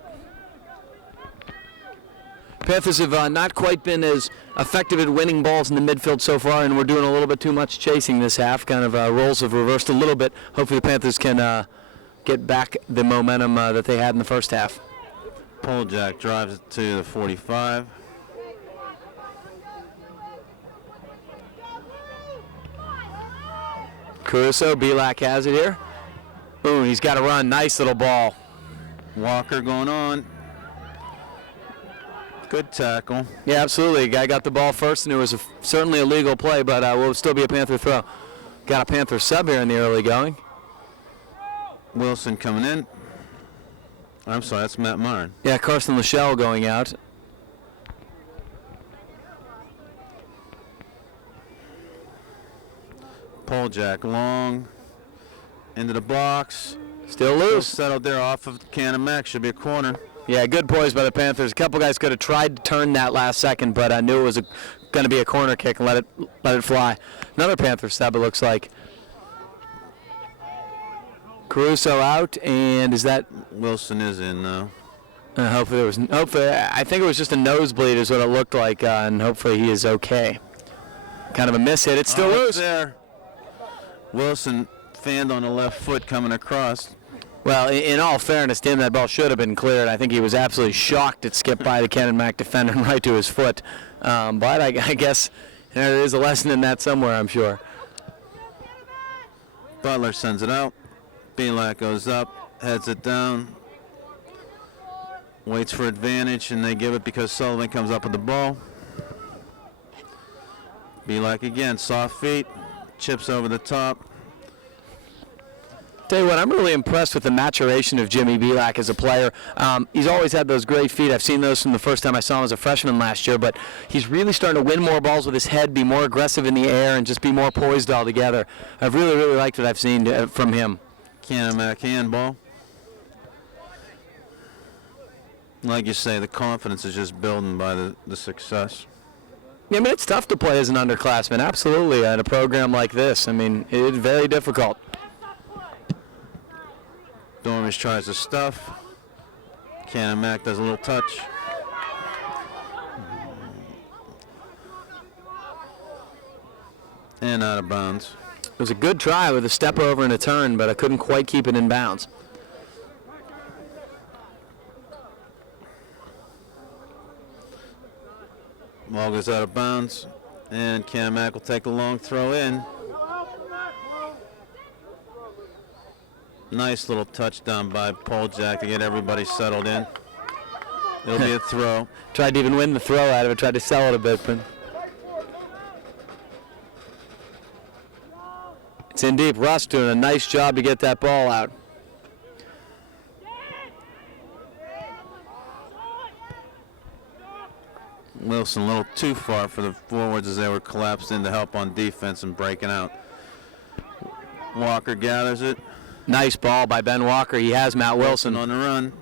Panthers have not quite been as effective at winning balls in the midfield so far, and we're doing a little bit too much chasing this half. Kind of roles have reversed a little bit. Hopefully the Panthers can get back the momentum that they had in the first half. Poljack drives it to the 45. Caruso, Belak has it here. Ooh, he's got to run. Nice little ball. Walker going on. Good tackle. Yeah, absolutely. Guy got the ball first, and it was certainly a legal play, but will still be a Panther throw. Got a Panther sub here in the early going. Wilson coming in. I'm sorry, that's Matt Myron. Yeah, Carson Lachelle going out. Poljack long. Into the box. Still loose. Settled there off of Canon-Mac. Should be a corner. Yeah, good poise by the Panthers. A couple guys could have tried to turn that last second, but I knew it was going to be a corner kick and let it fly. Another Panther sub, it looks like. Caruso out, and is that Wilson is in now. hopefully I think it was just a nosebleed is what it looked like, and hopefully he is okay. Kind of a miss hit. It's still loose. There. Wilson fanned on the left foot coming across. Well, in all fairness to him, that ball should have been cleared. I think he was absolutely shocked it skipped by the Canon-Mac defender and right to his foot. But I guess there is a lesson in that somewhere, I'm sure. Butler sends it out. Belak goes up, heads it down, waits for advantage, and they give it because Sullivan comes up with the ball. Belak again, soft feet, chips over the top. Tell you what, I'm really impressed with the maturation of Jimmy Belak as a player. He's always had those great feet. I've seen those from the first time I saw him as a freshman last year, but he's really starting to win more balls with his head, be more aggressive in the air, and just be more poised altogether. I've really, really liked what I've seen from him. Canon-Mac handball. Like you say, the confidence is just building by the success. Yeah, I mean, it's tough to play as an underclassman, absolutely, at a program like this. I mean, it's very difficult. Dormish tries to stuff. Canon-Mac does a little touch. And out of bounds. It was a good try with a step over and a turn, but I couldn't quite keep it in bounds. Ball goes out of bounds, and Canon-Mac will take a long throw in. Nice little touchdown by Poljack to get everybody settled in. It'll be a throw. Tried to even win the throw out of it, tried to sell it a bit, but it's in deep. Russ doing a nice job to get that ball out. Wilson a little too far for the forwards as they were collapsed in to help on defense and breaking out. Walker gathers it. Nice ball by Ben Walker. He has Matt Wilson on the run.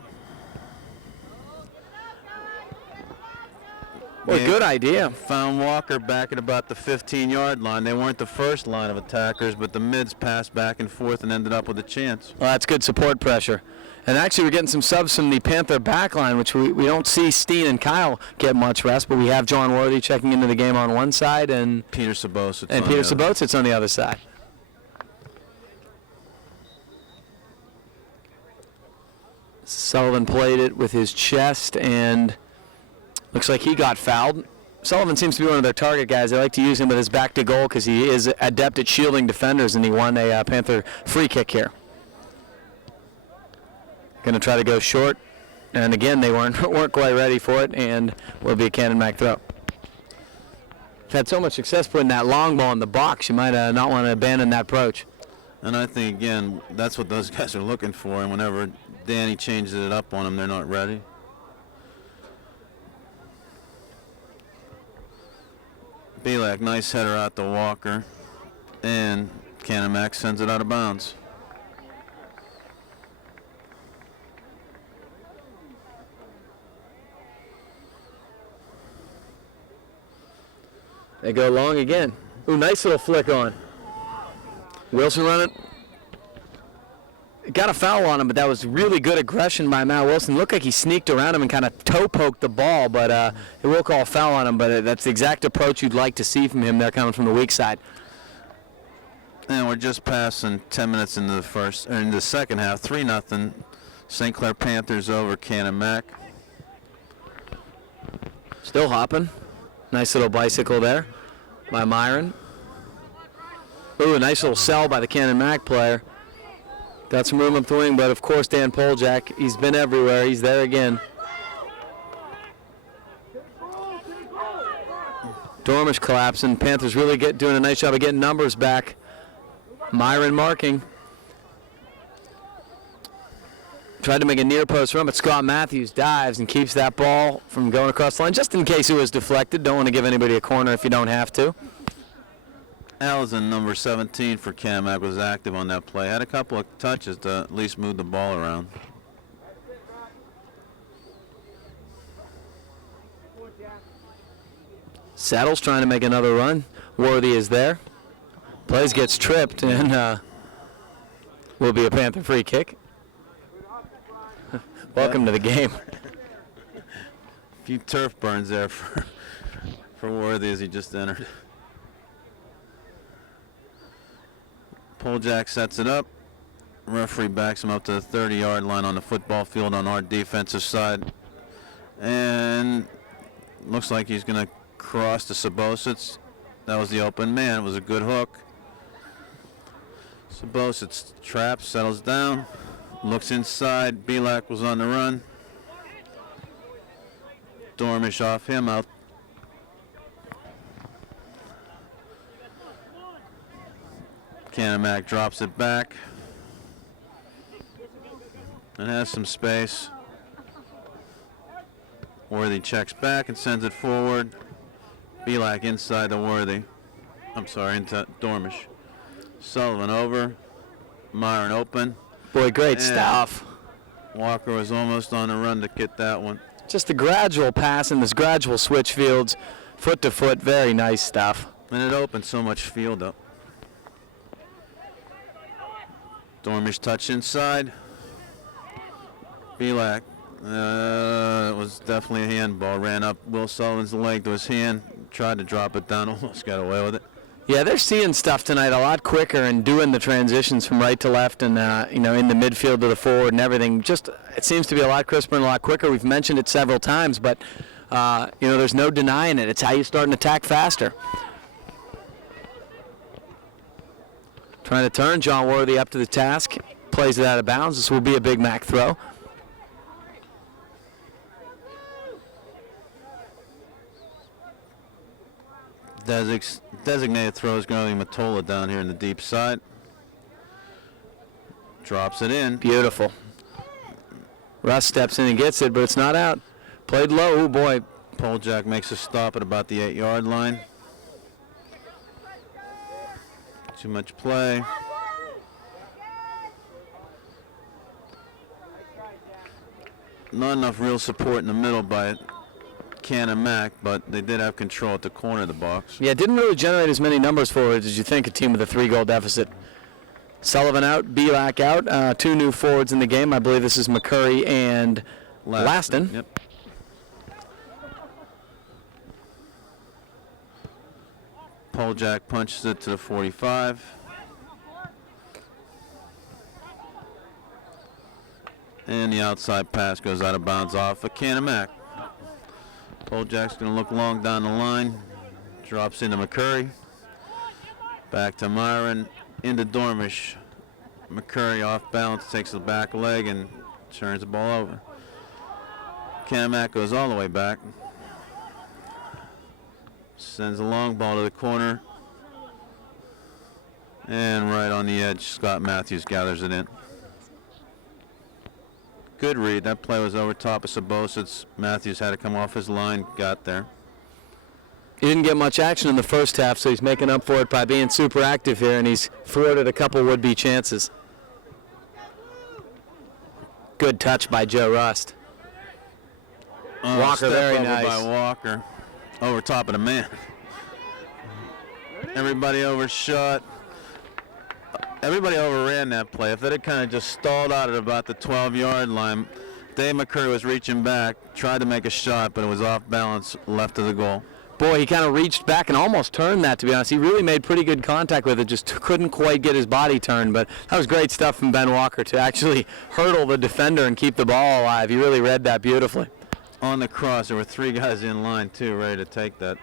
Well, good idea. Found Walker back at about the 15-yard line. They weren't the first line of attackers, but the mids passed back and forth and ended up with a chance. Well, that's good support pressure. And actually, we're getting some subs from the Panther backline, which we don't see Steen and Kyle get much rest, but we have John Worthy checking into the game on one side and Peter Sabosits on the other side. Sullivan played it with his chest, and looks like he got fouled. Sullivan seems to be one of their target guys. They like to use him with his back to goal because he is adept at shielding defenders, and he won a Panther free kick here. Going to try to go short, and again they weren't quite ready for it, and will be a Canon-Mac throw. Had so much success putting that long ball in the box, you might not want to abandon that approach. And I think, again, that's what those guys are looking for, and whenever Danny changes it up on them, they're not ready. Belak, nice header out to Walker, and Canon-Mac sends it out of bounds. They go long again. Ooh, nice little flick on. Wilson running. Got a foul on him, but that was really good aggression by Matt Wilson. Looked like he sneaked around him and kind of toe poked the ball, but it will call a foul on him, but that's the exact approach you'd like to see from him there coming from the weak side. And we're just passing 10 minutes into the second half. 3-0. St. Clair Panthers over Canon-Mac. Still hopping. Nice little bicycle there by Myron. Ooh, a nice little sell by the Canon-Mac player. Got some room up the wing, but of course Dan Poljack, he's been everywhere. He's there again. Dormish collapsing. Panthers really doing a nice job of getting numbers back. Myron marking. Tried to make a near post run, but Scott Matthews dives and keeps that ball from going across the line, just in case it was deflected. Don't want to give anybody a corner if you don't have to. Allison, number 17 for Canon-Mac, was active on that play. Had a couple of touches to at least move the ball around. Saddles trying to make another run. Worthy is there. Plays, gets tripped, and will be a Panther free kick. Welcome to the game. A few turf burns there for Worthy as he just entered. Poljack sets it up. Referee backs him up to the 30-yard line on the football field on our defensive side. And looks like he's going to cross to Sabosits. That was the open man. It was a good hook. Sabosits traps, settles down, looks inside. Belak was on the run. Dormish off him out. Canon-Mac drops it back and has some space. Worthy checks back and sends it forward. Belak inside to Worthy. I'm sorry, into Dormish. Sullivan over. Myron open. Boy, great stuff. Walker was almost on the run to get that one. Just a gradual pass in this gradual switch fields, foot to foot, very nice stuff. And it opened so much field up. Dormish touch inside. Belak. It was definitely a handball. Ran up Will Sullivan's leg to his hand. Tried to drop it down. Almost got away with it. Yeah, they're seeing stuff tonight a lot quicker and doing the transitions from right to left and, in the midfield to the forward and everything. Just, it seems to be a lot crisper and a lot quicker. We've mentioned it several times, but there's no denying it. It's how you start an attack faster. Trying to turn, John Worthy up to the task. Plays it out of bounds. This will be a Big Mac throw. Designated throw is going to be Matola down here in the deep side. Drops it in. Beautiful. Russ steps in and gets it, but it's not out. Played low. Oh, boy. Poljak makes a stop at about the 8-yard line. Too much play. Not enough real support in the middle by Canon-Mac, but they did have control at the corner of the box. Yeah, didn't really generate as many numbers forward as you think, a team with a 3-goal deficit. Sullivan out, Belak out. 2 new forwards in the game. I believe this is McCurry and Laston. Yep. Poljak punches it to the 45. And the outside pass goes out of bounds off of Canon-Mac. Poljak's going to look long down the line. Drops into McCurry. Back to Myron. Into Dormish. McCurry off balance, takes the back leg and turns the ball over. Canon-Mac goes all the way back. Sends a long ball to the corner. And right on the edge, Scott Matthews gathers it in. Good read. That play was over top of Sabosits. Matthews had to come off his line, got there. He didn't get much action in the first half, so he's making up for it by being super active here, and he's thwarted a couple would-be chances. Good touch by Joe Rust. Walker, Step very over nice. by Walker. Over top of the man. Everybody overshot. Everybody overran that play. If that had kind of just stalled out at about the 12-yard line, Dave McCurry was reaching back, tried to make a shot, but it was off balance left of the goal. Boy, he kind of reached back and almost turned that, to be honest. He really made pretty good contact with it, just couldn't quite get his body turned. But that was great stuff from Ben Walker to actually hurdle the defender and keep the ball alive. He really read that beautifully. On the cross, there were 3 guys in line, too, ready to take that.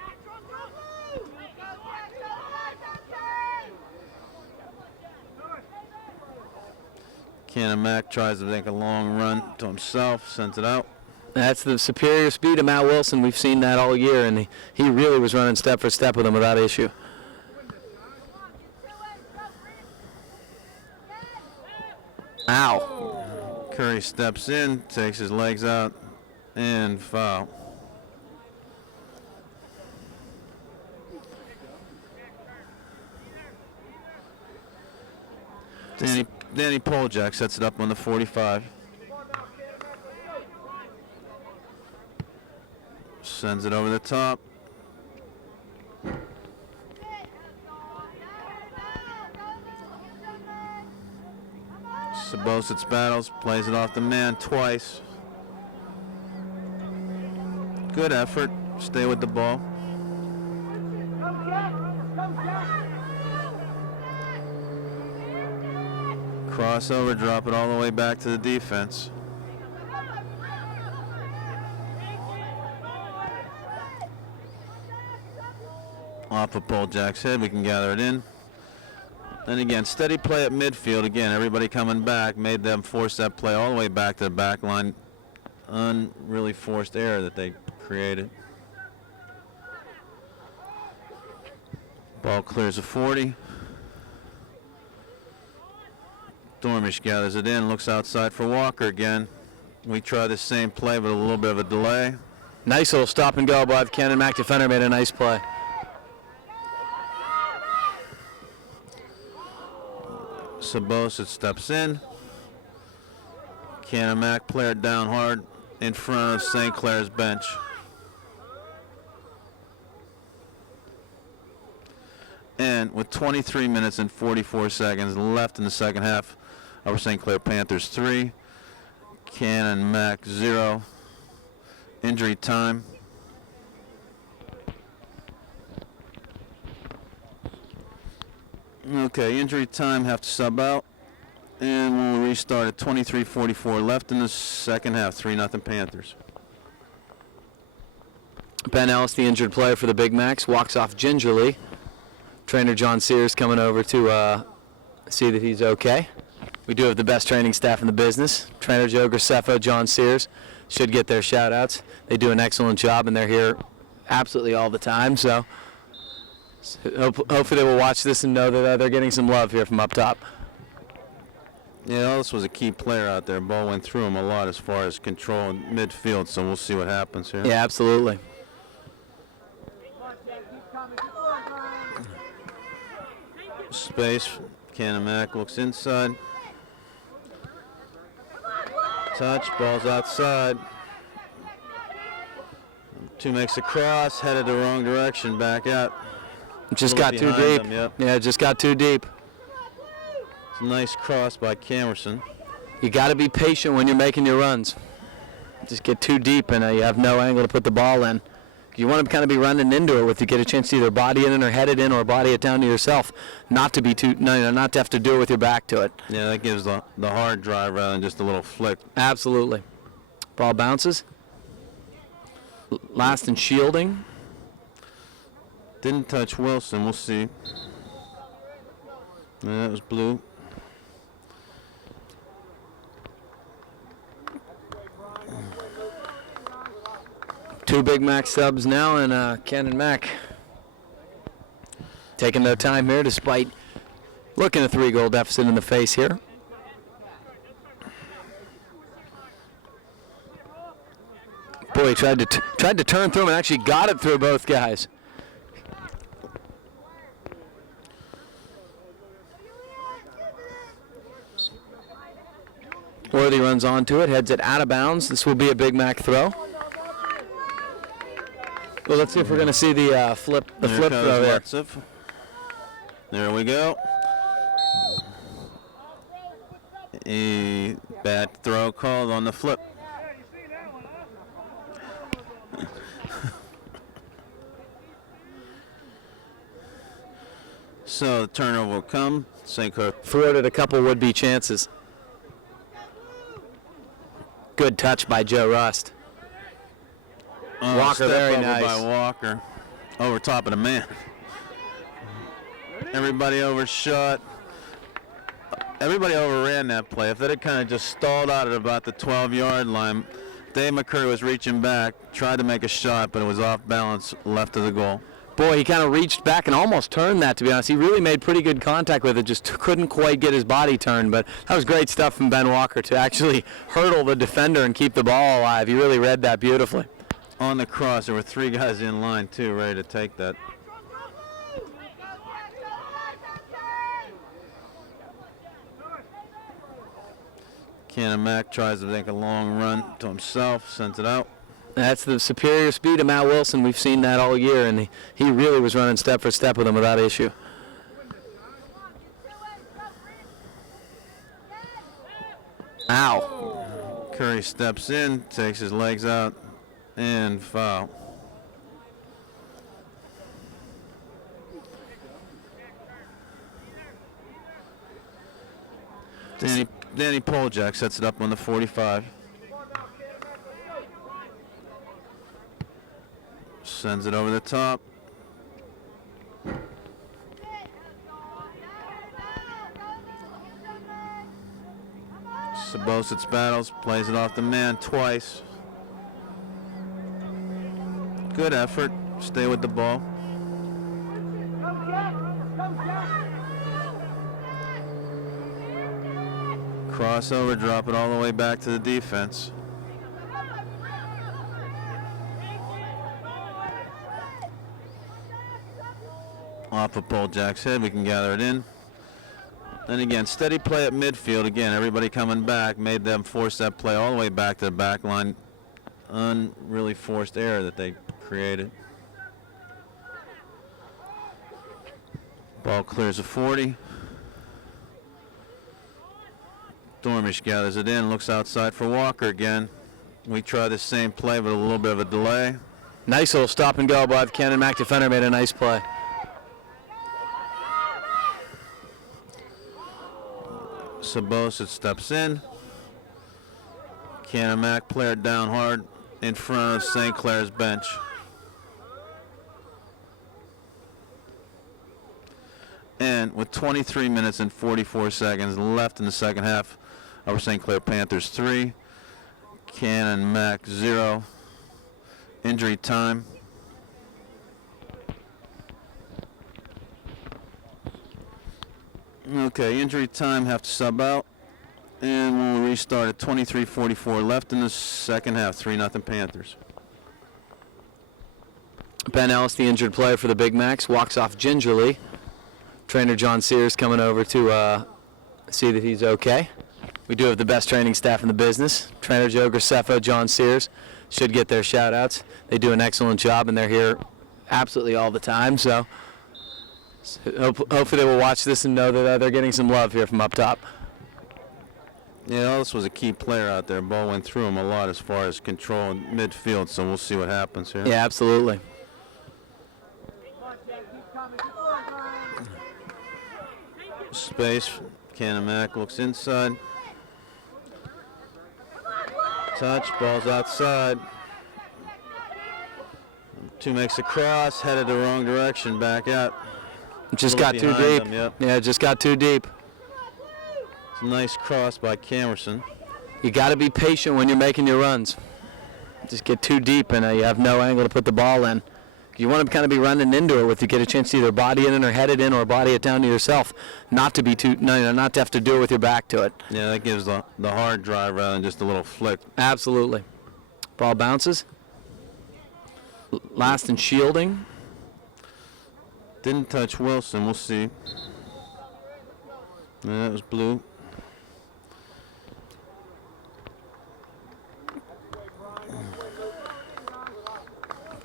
Canon-Mac tries to make a long run to himself, sends it out. That's the superior speed of Matt Wilson. We've seen that all year, and he really was running step for step with him without issue. Ow. Curry steps in, takes his legs out, and foul. Danny Poljak sets it up on the 45. Sends it over the top. Sabosits battles, plays it off the man twice. Good effort. Stay with the ball. Crossover, drop it all the way back to the defense. Off of Poljak's head, we can gather it in. Then again, steady play at midfield. Again, everybody coming back made them force that play all the way back to the back line. Unreally forced error that they created. Ball clears a 40. Dormish gathers it in, looks outside for Walker again. We try the same play, but a little bit of a delay. Nice little stop and go by the Canon-Mac defender, made a nice play. Sabosits steps in. Canon-Mac player down hard in front of St. Clair's bench. And with 23 minutes and 44 seconds left in the second half, our St. Clair Panthers 3, Canon-Mac 0. Injury time. Okay, injury time, have to sub out. And we'll restart at 23:44 left in the second half, 3-0 Panthers. Ben Ellis, the injured player for the Big Macs, walks off gingerly. Trainer John Sears coming over to see that he's okay. We do have the best training staff in the business. Trainer Joe Graceffo, John Sears should get their shout-outs. They do an excellent job, and they're here absolutely all the time. So hopefully they will watch this and know that they're getting some love here from up top. Yeah, Ellis was a key player out there. Ball went through him a lot as far as control in midfield, so we'll see what happens here. Yeah, absolutely. Space. Canon-Mac looks inside. Touch. Ball's outside. 2 makes a cross. Headed the wrong direction. Back out. Just got too deep. Him, yep. Yeah, just got too deep. It's a nice cross by Camerson. You got to be patient when you're making your runs. Just get too deep and you have no angle to put the ball in. You want to kind of be running into it with you get a chance to either body it in or head it in or body it down to yourself, not to be too, not to have to do it with your back to it. Yeah, that gives the hard drive rather than just a little flick. Absolutely. Ball bounces. Last in shielding. Didn't touch Wilson. We'll see. Yeah, that was blue. Two Big Mac subs now, and Canon-Mac taking their time here despite looking a 3-goal deficit in the face here. Boy, he tried to turn through him and actually got it through both guys. Worthy runs onto it, heads it out of bounds. This will be a Big Mac throw. Well, let's see if we're going to see the flip throw there. There we go. A bad throw called on the flip. So the turnover will come. St. Clair thwarted a couple would-be chances. Good touch by Joe Rust. Walker, very nice. By Walker, over top of the man. Everybody overshot. Everybody overran that play. If that had kind of just stalled out at about the 12-yard line, Dave McCurry was reaching back, tried to make a shot, but it was off balance left of the goal. Boy, he kind of reached back and almost turned that, to be honest. He really made pretty good contact with it, just couldn't quite get his body turned. But that was great stuff from Ben Walker to actually hurdle the defender and keep the ball alive. He really read that beautifully. On the cross, there were 3 guys in line, too, ready to take that. Canon-Mac tries to make a long run to himself, sends it out. That's the superior speed of Matt Wilson. We've seen that all year, and he really was running step for step with him without issue. Ow. Curry steps in, takes his legs out, and foul. Danny Poljak sets it up on the 45. Sends it over the top. Sabosits battles, plays it off the man twice. Good effort. Stay with the ball. Crossover, drop it all the way back to the defense. Off of Poljak's head, we can gather it in. And again, steady play at midfield. Again, everybody coming back, made them force that play all the way back to the back line. Unreally forced error that they created. Ball clears a 40. Dormish gathers it in, looks outside for Walker again. We try the same play, but a little bit of a delay. Nice little stop and go by the Canon-Mac defender, made a nice play. Sabosits steps in. Canon-Mac player down hard in front of St. Clair's bench. And with 23 minutes and 44 seconds left in the second half, Upper St. Clair Panthers 3, Canon-Mac 0. Injury time. Okay, injury time, have to sub out. And we'll restart at 23:44 left in the second half, 3-0 Panthers. Ben Ellis, the injured player for the Big Macs, walks off gingerly. Trainer John Sears coming over to see that he's okay. We do have the best training staff in the business. Trainer Joe Graceffo, John Sears should get their shout-outs. They do an excellent job, and they're here absolutely all the time. So hopefully they will watch this and know that they're getting some love here from up top. Yeah, Ellis was a key player out there. Ball went through him a lot as far as control in midfield, so we'll see what happens here. Yeah, absolutely. Space. Canon-Mac looks inside. Touch. Ball's outside. 2 makes a cross. Headed the wrong direction. Back out. Just got too deep. Yep. Yeah, just got too deep. It's a nice cross by Camerson. You got to be patient when you're making your runs. Just get too deep and you have no angle to put the ball in. You want to kind of be running into it with you get a chance to either body it in or head it in or body it down to yourself, not to be too, not to have to do it with your back to it. Yeah, that gives the hard drive rather than just a little flick. Absolutely. Ball bounces. Last in shielding. Didn't touch Wilson. We'll see. Yeah, that was blue.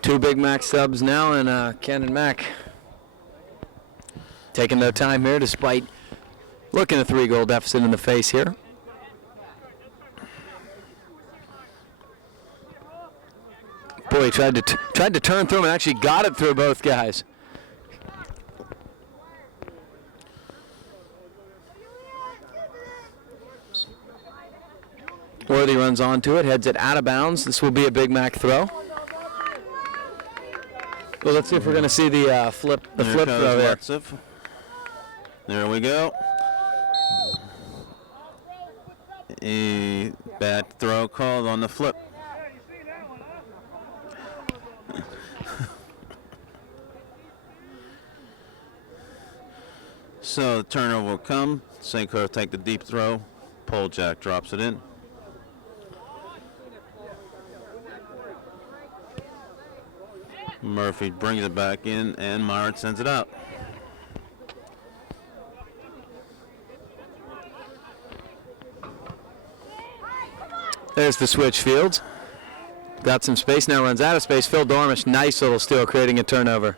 Two Big Mac subs now, and Canon-Mac taking their time here despite looking a 3-goal deficit in the face here. Boy, he tried to turn through him and actually got it through both guys. Worthy runs onto it, heads it out of bounds. This will be a Big Mac throw. Well, let's see if we're going to see the flip throw there. There we go. A bad throw called on the flip. So the turnover will come. St. Clair will take the deep throw. Poljack drops it in. Murphy brings it back in, and Myron sends it out. There's the switch fields. Got some space, now runs out of space. Phil Dormish, nice little steal, creating a turnover.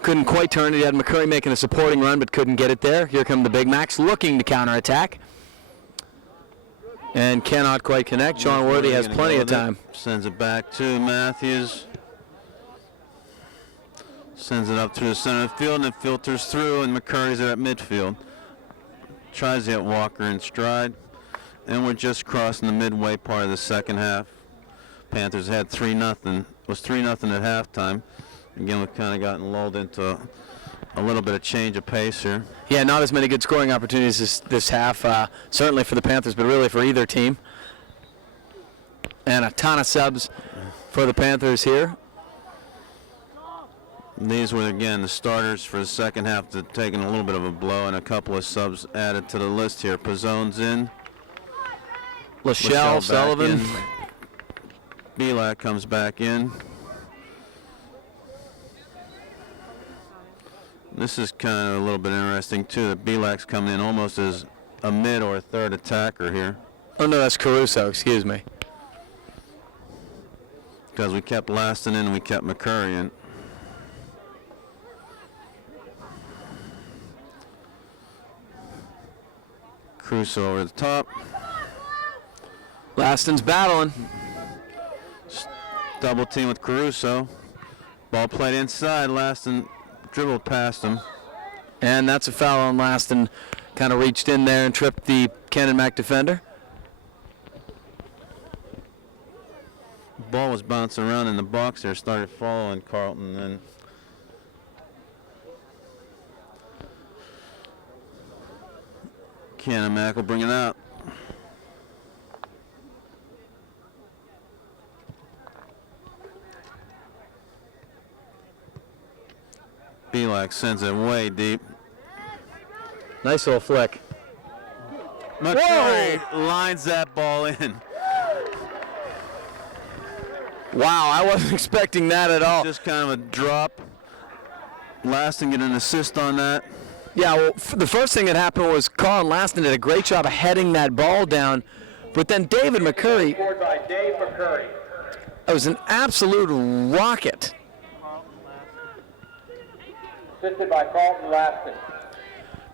Couldn't quite turn it. He had McCurry making a supporting run, but couldn't get it there. Here come the Big Macs looking to counterattack. And cannot quite connect. Sean Worthy has plenty of time. Sends it back to Matthews. Sends it up through the center of the field, and it filters through, and McCurry's at midfield. Tries to get Walker in stride. And we're just crossing the midway part of the second half. Panthers had 3-0. Was 3-0 at halftime. Again, we've kind of gotten lulled into a little bit of change of pace here. Yeah, not as many good scoring opportunities this half, certainly for the Panthers, but really for either team. And a ton of subs for the Panthers here. These were, again, the starters for the second half, taking a little bit of a blow, and a couple of subs added to the list here. Pizzone's in. Lachelle, Sullivan. Belak comes back in. This is kind of a little bit interesting, too, that Belak's coming in almost as a mid or a third attacker here. Oh, no, that's Caruso, excuse me. Because we kept Laston in and we kept McCurry in. Caruso over the top. Laston's battling. Double team with Caruso. Ball played inside. Laston dribbled past him. And that's a foul on Laston. Kind of reached in there and tripped the Canon-Mac defender. Ball was bouncing around in the box there. Started following Carlton. And Canon-Mac will bring it out. Belak sends it way deep. Nice little flick. McCurry lines that ball in. Wow, I wasn't expecting that at all. Just kind of a drop. Laston get an assist on that. Yeah, well, the first thing that happened was Colin Laston did a great job of heading that ball down, but then David McCurry, Scored by Dave McCurry. it was an absolute rocket. Assisted by Carlton Laston.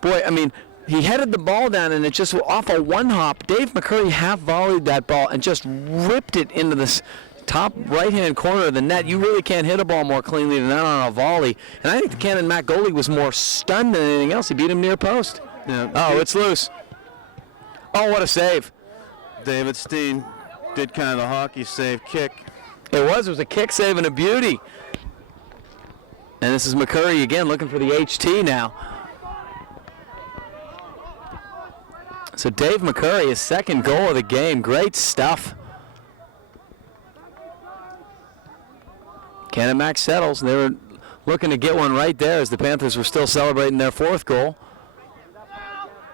Boy, I mean, he headed the ball down and it just off a one hop. Dave McCurry half volleyed that ball and just ripped it into this top right-hand corner of the net. You really can't hit a ball more cleanly than that on a volley. And I think the Canon-Mac goalie was more stunned than anything else. He beat him near post. Yeah. Oh, it's loose. Oh, what a save. David Steen did kind of the hockey save kick. It was a kick save and a beauty. And this is McCurry again looking for the HT now. So Dave McCurry, his second goal of the game. Great stuff. Canon-Mac settles. They were looking to get one right there as the Panthers were still celebrating their 4th goal.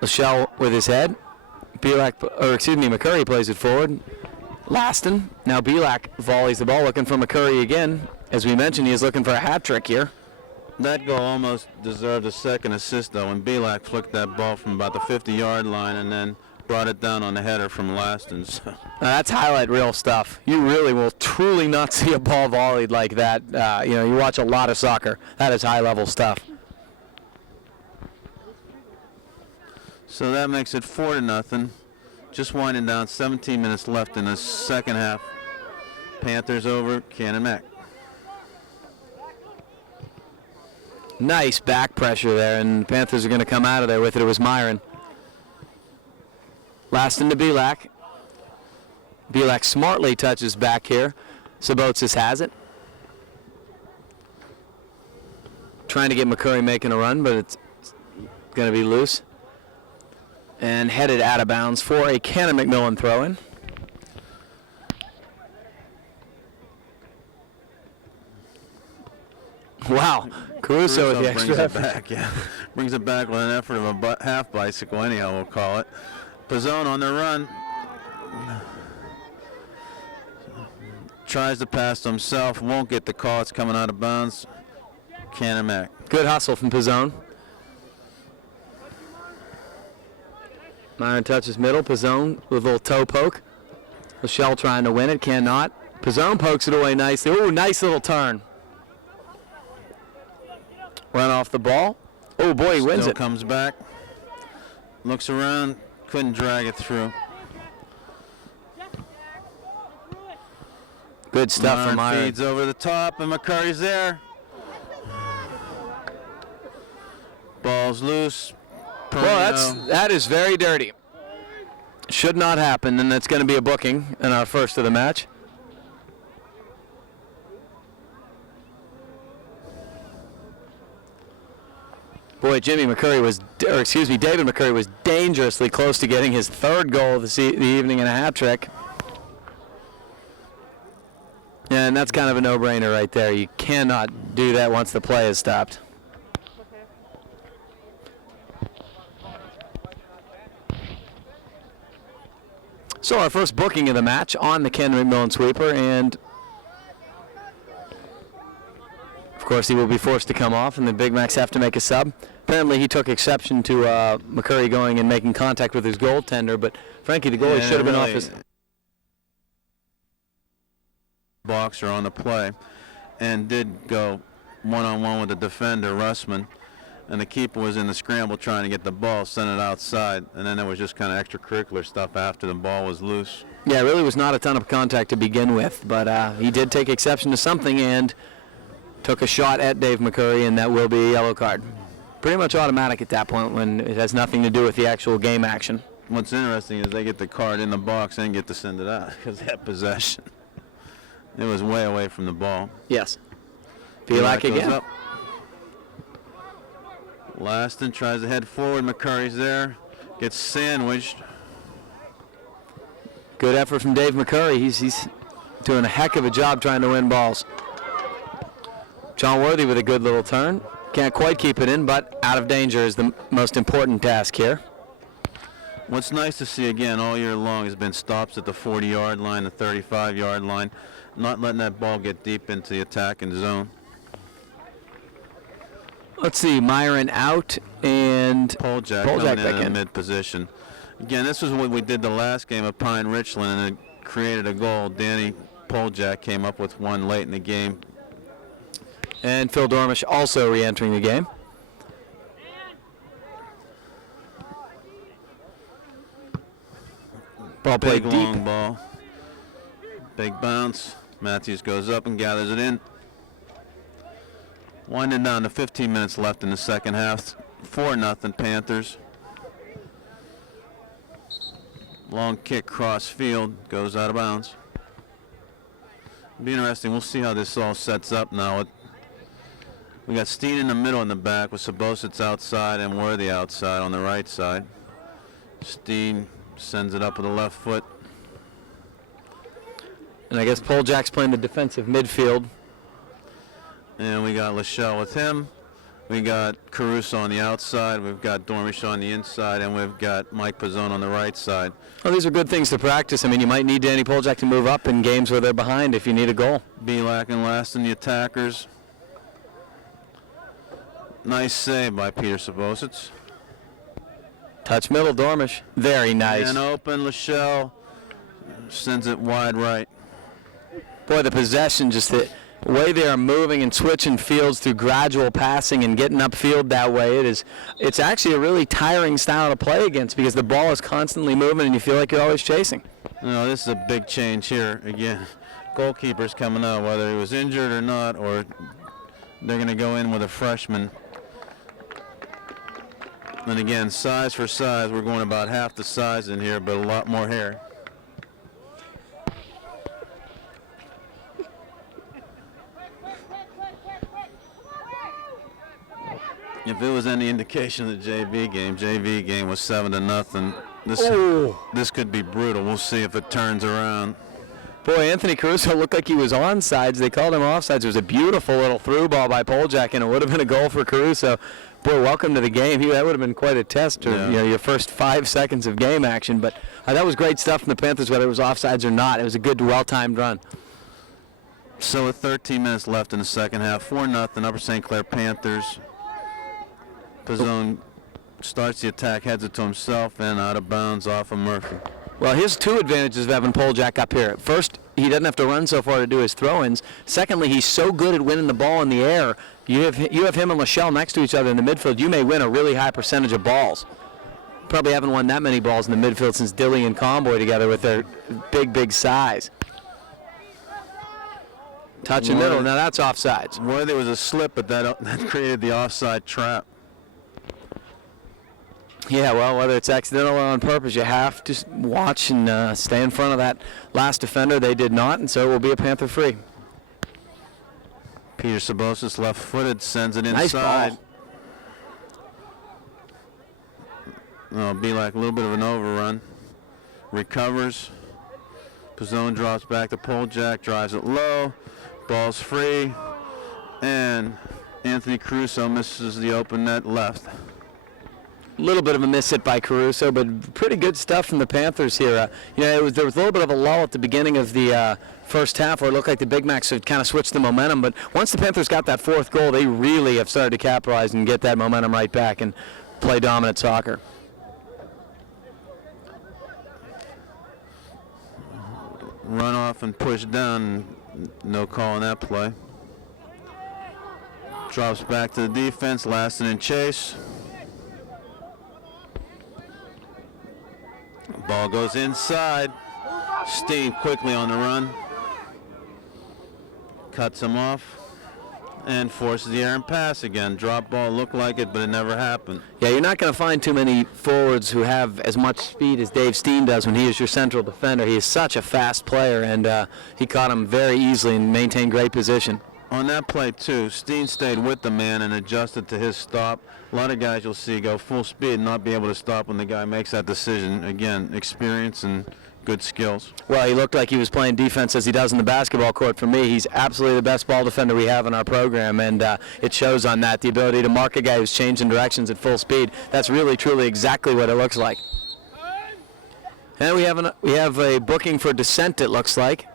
Lachelle with his head. McCurry plays it forward. Laston. Now Belak volleys the ball, looking for McCurry again. As we mentioned, he is looking for a hat trick here. That goal almost deserved a second assist, though, when Belak flicked that ball from about the 50-yard line and then brought it down on the header from Laston. So. Now that's highlight reel stuff. You really will truly not see a ball volleyed like that. You watch a lot of soccer. That is high-level stuff. So that makes it 4-0. Just winding down, 17 minutes left in the second half. Panthers over, Canon-Mac. Nice back pressure there, and the Panthers are going to come out of there with it. It was Myron. Laston to Belak. Belak smartly touches back here. Sabotsis has it. Trying to get McCurry making a run, but it's going to be loose. And headed out of bounds for a Canon-McMillan throw-in. Wow, Caruso with the extra brings it effort. back, yeah. Brings it back with an effort of a half bicycle, anyhow we'll call it. Pizzone on the run. Tries to pass to himself, won't get the call. It's coming out of bounds. Canon-Mac. Good hustle from Pizzone. Myron touches middle. Pizzone with a little toe poke. Lachelle trying to win it, cannot. Pizzone pokes it away nicely. Ooh, nice little turn. Run off the ball. Oh boy, he wins Still it. comes back. Looks around, couldn't drag it through. Good stuff from Myron. Feeds over the top, and McCurry's there. Ball's loose. Well, that is very dirty. Should not happen, and that's going to be a booking in our first of the match. Boy, David McCurry was dangerously close to getting his 3rd goal of the evening and a hat trick. And that's kind of a no-brainer right there. You cannot do that once the play is stopped. So our first booking of the match on the Canon-McMillan sweeper, and of course he will be forced to come off, and the Big Macs have to make a sub. Apparently he took exception to McCurry going and making contact with his goaltender, but frankly the goalie should have been off his... Boxer on the play, and did go one-on-one with the defender, Russman, and the keeper was in the scramble trying to get the ball, sent it outside, and then there was just kind of extracurricular stuff after the ball was loose. Yeah, it really was not a ton of contact to begin with, but he did take exception to something and took a shot at Dave McCurry, and that will be a yellow card. Pretty much automatic at that point when it has nothing to do with the actual game action. What's interesting is they get the card in the box and get to send it out because they have possession. It was way away from the ball. Yes. Belak goes again. up. Laston tries to head forward. McCurry's there. Gets sandwiched. Good effort from Dave McCurry. He's doing a heck of a job trying to win balls. John Worthy with a good little turn. Can't quite keep it in, but out of danger is the most important task here. What's nice to see again all year long has been stops at the 40-yard line, the 35-yard line, not letting that ball get deep into the attacking zone. Let's see, Myron out and Poljak Poljak coming back in in. mid-position. Again, this was what we did the last game of Pine Richland, and it created a goal. Danny Poljak came up with one late in the game. And Phil Dormish also re-entering the game. Ball played Big deep. long ball. Big bounce. Matthews goes up and gathers it in. Winding down to 15 minutes left in the second half. 4-0 Panthers. Long kick cross field, goes out of bounds. It'll be interesting. We'll see how this all sets up now. We got Steen in the middle in the back with Sabositz outside and Worthy outside on the right side. Steen sends it up with the left foot. And I guess Poljak's playing the defensive midfield. And we got Lachelle with him. We got Caruso on the outside. We've got Dormish on the inside. And we've got Mike Pizzone on the right side. Well, these are good things to practice. I mean, you might need Danny Poljak to move up in games where they're behind if you need a goal. Belak and last in the attackers. Nice save by Peter Sabositz. Touch middle, Dormish. Very nice. And open, Lachelle sends it wide right. Boy, the possession, just the way they are moving and switching fields through gradual passing and getting upfield that way, it's actually a really tiring style to play against because the ball is constantly moving and you feel like you're always chasing. No, this is a big change here. Again, goalkeeper's coming out, whether he was injured or not, or they're going to go in with a freshman. And again, size for size, we're going about half the size in here, but a lot more hair. If it was any indication of the JV game was 7-0. This could be brutal. We'll see if it turns around. Boy, Anthony Caruso looked like he was onside. They called him offsides. It was a beautiful little through ball by Poljak, and it would have been a goal for Caruso. Boy, welcome to the game. That would have been quite a test, your first 5 seconds of game action. But that was great stuff from the Panthers, whether it was offsides or not. It was a good, well-timed run. So with 13 minutes left in the second half, 4-0 Upper St. Clair Panthers. Pizzone starts the attack, heads it to himself, and out of bounds off of Murphy. Well, here's two advantages of having Poljak up here. First, he doesn't have to run so far to do his throw-ins. Secondly, he's so good at winning the ball in the air. You have him and Lachelle next to each other in the midfield. You may win a really high percentage of balls. Probably haven't won that many balls in the midfield since Dilly and Comboy together with their big size. Touch in middle. Now that's offsides. Well, there was a slip, but that created the offside trap. Yeah, well, whether it's accidental or on purpose, you have to watch and stay in front of that last defender. They did not, and so it will be a Panther free. Peter Sabositz, left-footed, sends it inside. Nice ball. Oh, be like a little bit of an overrun. Recovers. Pizzone drops back to Poljak, drives it low. Ball's free. And Anthony Caruso misses the open net left. A little bit of a miss hit by Caruso, but pretty good stuff from the Panthers here. There was a little bit of a lull at the beginning of the first half where it looked like the Big Macs had kind of switched the momentum, but once the Panthers got that fourth goal, they really have started to capitalize and get that momentum right back and play dominant soccer. Run off and push down, no call on that play. Drops back to the defense, Laston and Chase. Ball goes inside. Steen quickly on the run. Cuts him off and forces the errant pass again. Drop ball looked like it, but it never happened. Yeah, you're not going to find too many forwards who have as much speed as Dave Steen does when he is your central defender. He is such a fast player, and he caught him very easily and maintained great position. On that play, too, Steen stayed with the man and adjusted to his stop. A lot of guys you'll see go full speed and not be able to stop when the guy makes that decision. Again, experience and good skills. Well, he looked like he was playing defense as he does in the basketball court. For me, he's absolutely the best ball defender we have in our program, and it shows on that, the ability to mark a guy who's changing directions at full speed. That's really, truly exactly what it looks like. And we have a booking for descent, it looks like.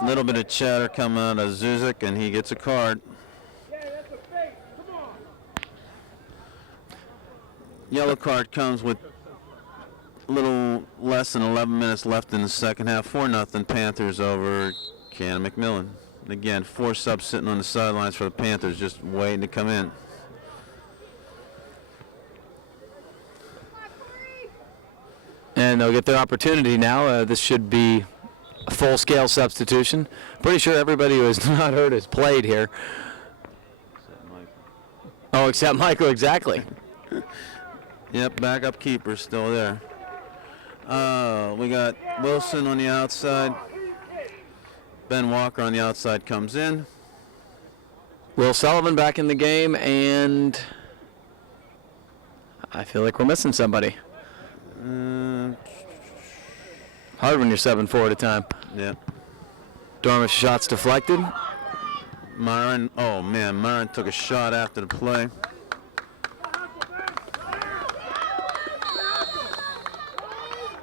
A little bit of chatter coming out of Zuzik, and he gets a card. Yellow card comes with a little less than 11 minutes left in the second half. 4-0 Panthers over Canon-McMillan. Again, 4 subs sitting on the sidelines for the Panthers, just waiting to come in. And they'll get their opportunity now. This should be a full-scale substitution. Pretty sure everybody who has not heard has played here. Oh, except Michael, exactly. Yep, backup keeper still there. We got Wilson on the outside. Ben Walker on the outside comes in. Will Sullivan back in the game, and I feel like we're missing somebody. Hard when you're 7-4 at a time. Yeah. Dormish shots deflected. Myron, oh man, Myron took a shot after the play.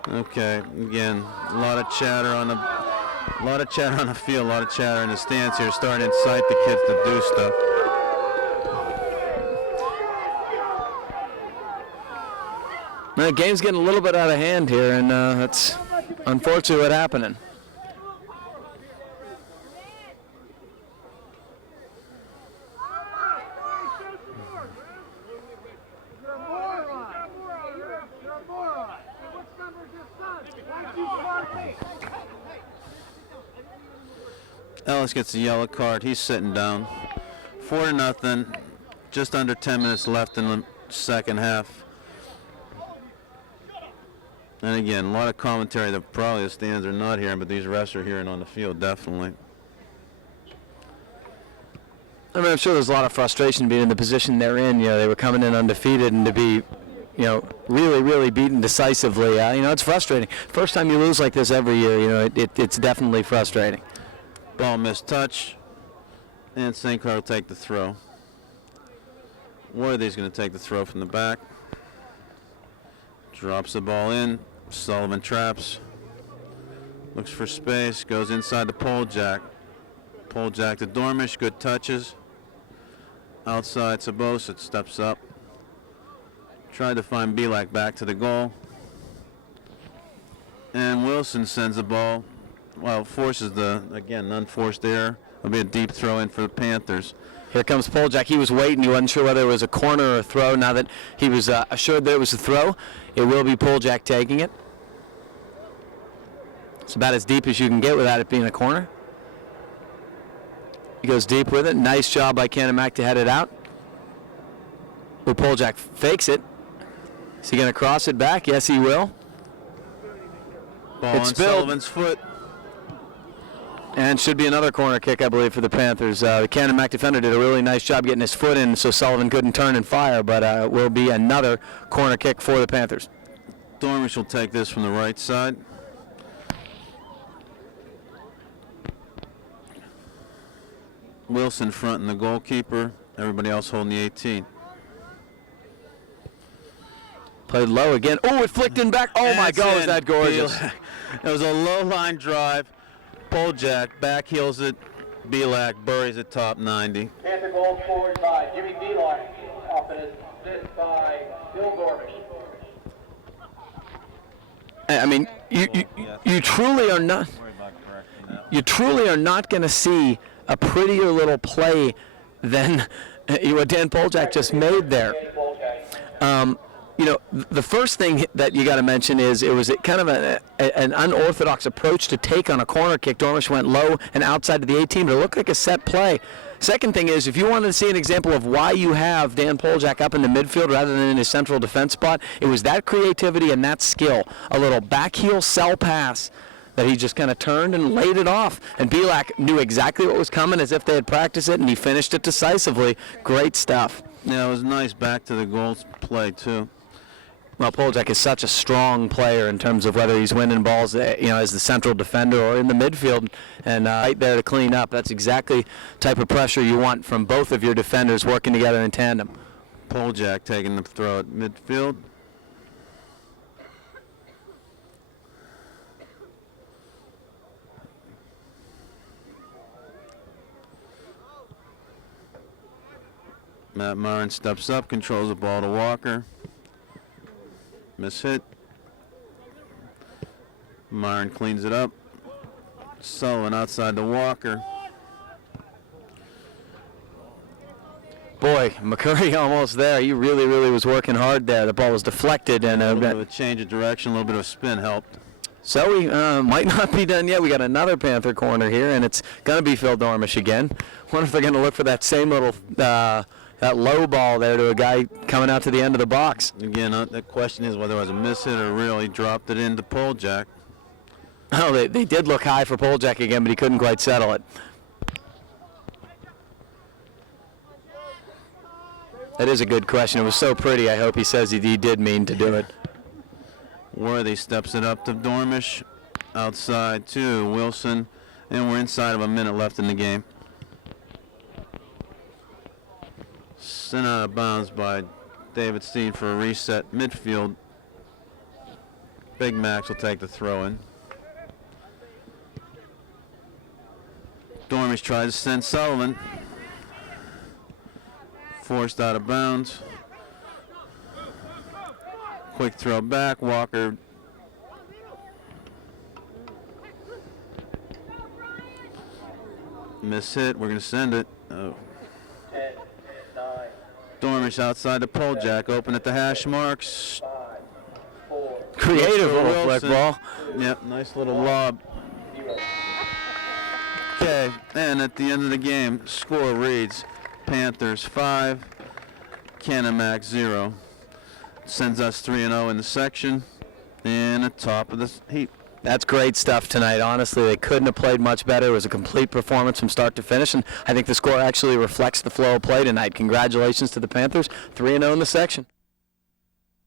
Okay, again, a lot of chatter on the field, a lot of chatter in the stands here, starting to incite the kids to do stuff. The game's getting a little bit out of hand here, and that's unfortunately what's happening. Ellis gets a yellow card. He's sitting down. 4-0. Just under 10 minutes left in the second half. And again, a lot of commentary that probably the stands are not hearing, but these refs are hearing on the field, definitely. I mean, I'm sure there's a lot of frustration being in the position they're in. You know, they were coming in undefeated, and to be, really, really beaten decisively. It's frustrating. First time you lose like this every year, it's definitely frustrating. Ball missed touch, and St. Clair will take the throw. Worthy's going to take the throw from the back. Drops the ball in. Sullivan traps. Looks for space. Goes inside the pole jack. Pole jack to Dormish. Good touches. Outside Sabosik steps up. Tried to find Belak back to the goal. And Wilson sends the ball. Well, forces again, unforced error. It'll be a deep throw in for the Panthers. Here comes Poljak. He was waiting. He wasn't sure whether it was a corner or a throw. Now that he was assured that it was a throw, it will be Poljak taking it. It's about as deep as you can get without it being a corner. He goes deep with it. Nice job by Canon-Mac to head it out. Will Poljak fakes it. Is he going to cross it back? Yes, he will. Ball It's on spilled. Sullivan's foot. And should be another corner kick, I believe, for the Panthers. The Canon-Mac defender did a really nice job getting his foot in, so Sullivan couldn't turn and fire, but it will be another corner kick for the Panthers. Dormish will take this from the right side. Wilson fronting the goalkeeper. Everybody else holding the 18. Played low again. Oh, it flicked in back. Oh, my That's God, was in. that gorgeous. It was a low-line drive. Poljak back heels it. Belak buries it top 90. Panther goal scored by Jimmy Belak, off an assist by Bill Dormish. I mean, you truly are not. You truly are not going to see a prettier little play than what Dan Poljak just made there. The first thing that you got to mention is it was kind of an unorthodox approach to take on a corner kick. Dormish went low and outside of the 18, but it looked like a set play. Second thing is, if you wanted to see an example of why you have Dan Poljak up in the midfield rather than in his central defense spot, it was that creativity and that skill. A little back heel cell pass that he just kind of turned and laid it off. And Bielak knew exactly what was coming as if they had practiced it, and he finished it decisively. Great stuff. Yeah, it was nice back to the goal play, too. Well, Poljak is such a strong player in terms of whether he's winning balls, as the central defender or in the midfield, and right there to clean up. That's exactly the type of pressure you want from both of your defenders working together in tandem. Poljak taking the throw at midfield. Matt Myron steps up, controls the ball to Walker. Miss hit. Myron cleans it up. Sullivan outside to Walker. Boy, McCurry almost there. He really, really was working hard there. The ball was deflected, and A little bit of a change of direction, a little bit of spin helped. So we might not be done yet. We got another Panther corner here, and it's going to be Phil Dormish again. Wonder if they're going to look for that same little that low ball there to a guy coming out to the end of the box. Again, the question is whether it was a miss hit or really dropped it into Poljak. Oh, they did look high for Poljak again, but he couldn't quite settle it. That is a good question. It was so pretty. I hope he says he did mean to do it. Worthy steps it up to Dormish. Outside to Wilson. And we're inside of a minute left in the game. Sent out of bounds by David Steen for a reset midfield. Big Max will take the throw in. Dormish tries to send Sullivan. Forced out of bounds. Quick throw back. Walker. Miss hit. We're going to send it. Oh. 10, 9, Dormish outside the Poljak. Open at the hash marks. 5, 4, Creative little flick Wilson. ball. Yep, nice little lob. 0. Okay, and at the end of the game, score reads Panthers 5, Canon-McMillan 0. Sends us 3-0 in the section and at top of the heap. That's great stuff tonight. Honestly, they couldn't have played much better. It was a complete performance from start to finish, and I think the score actually reflects the flow of play tonight. Congratulations to the Panthers, 3-0 in the section.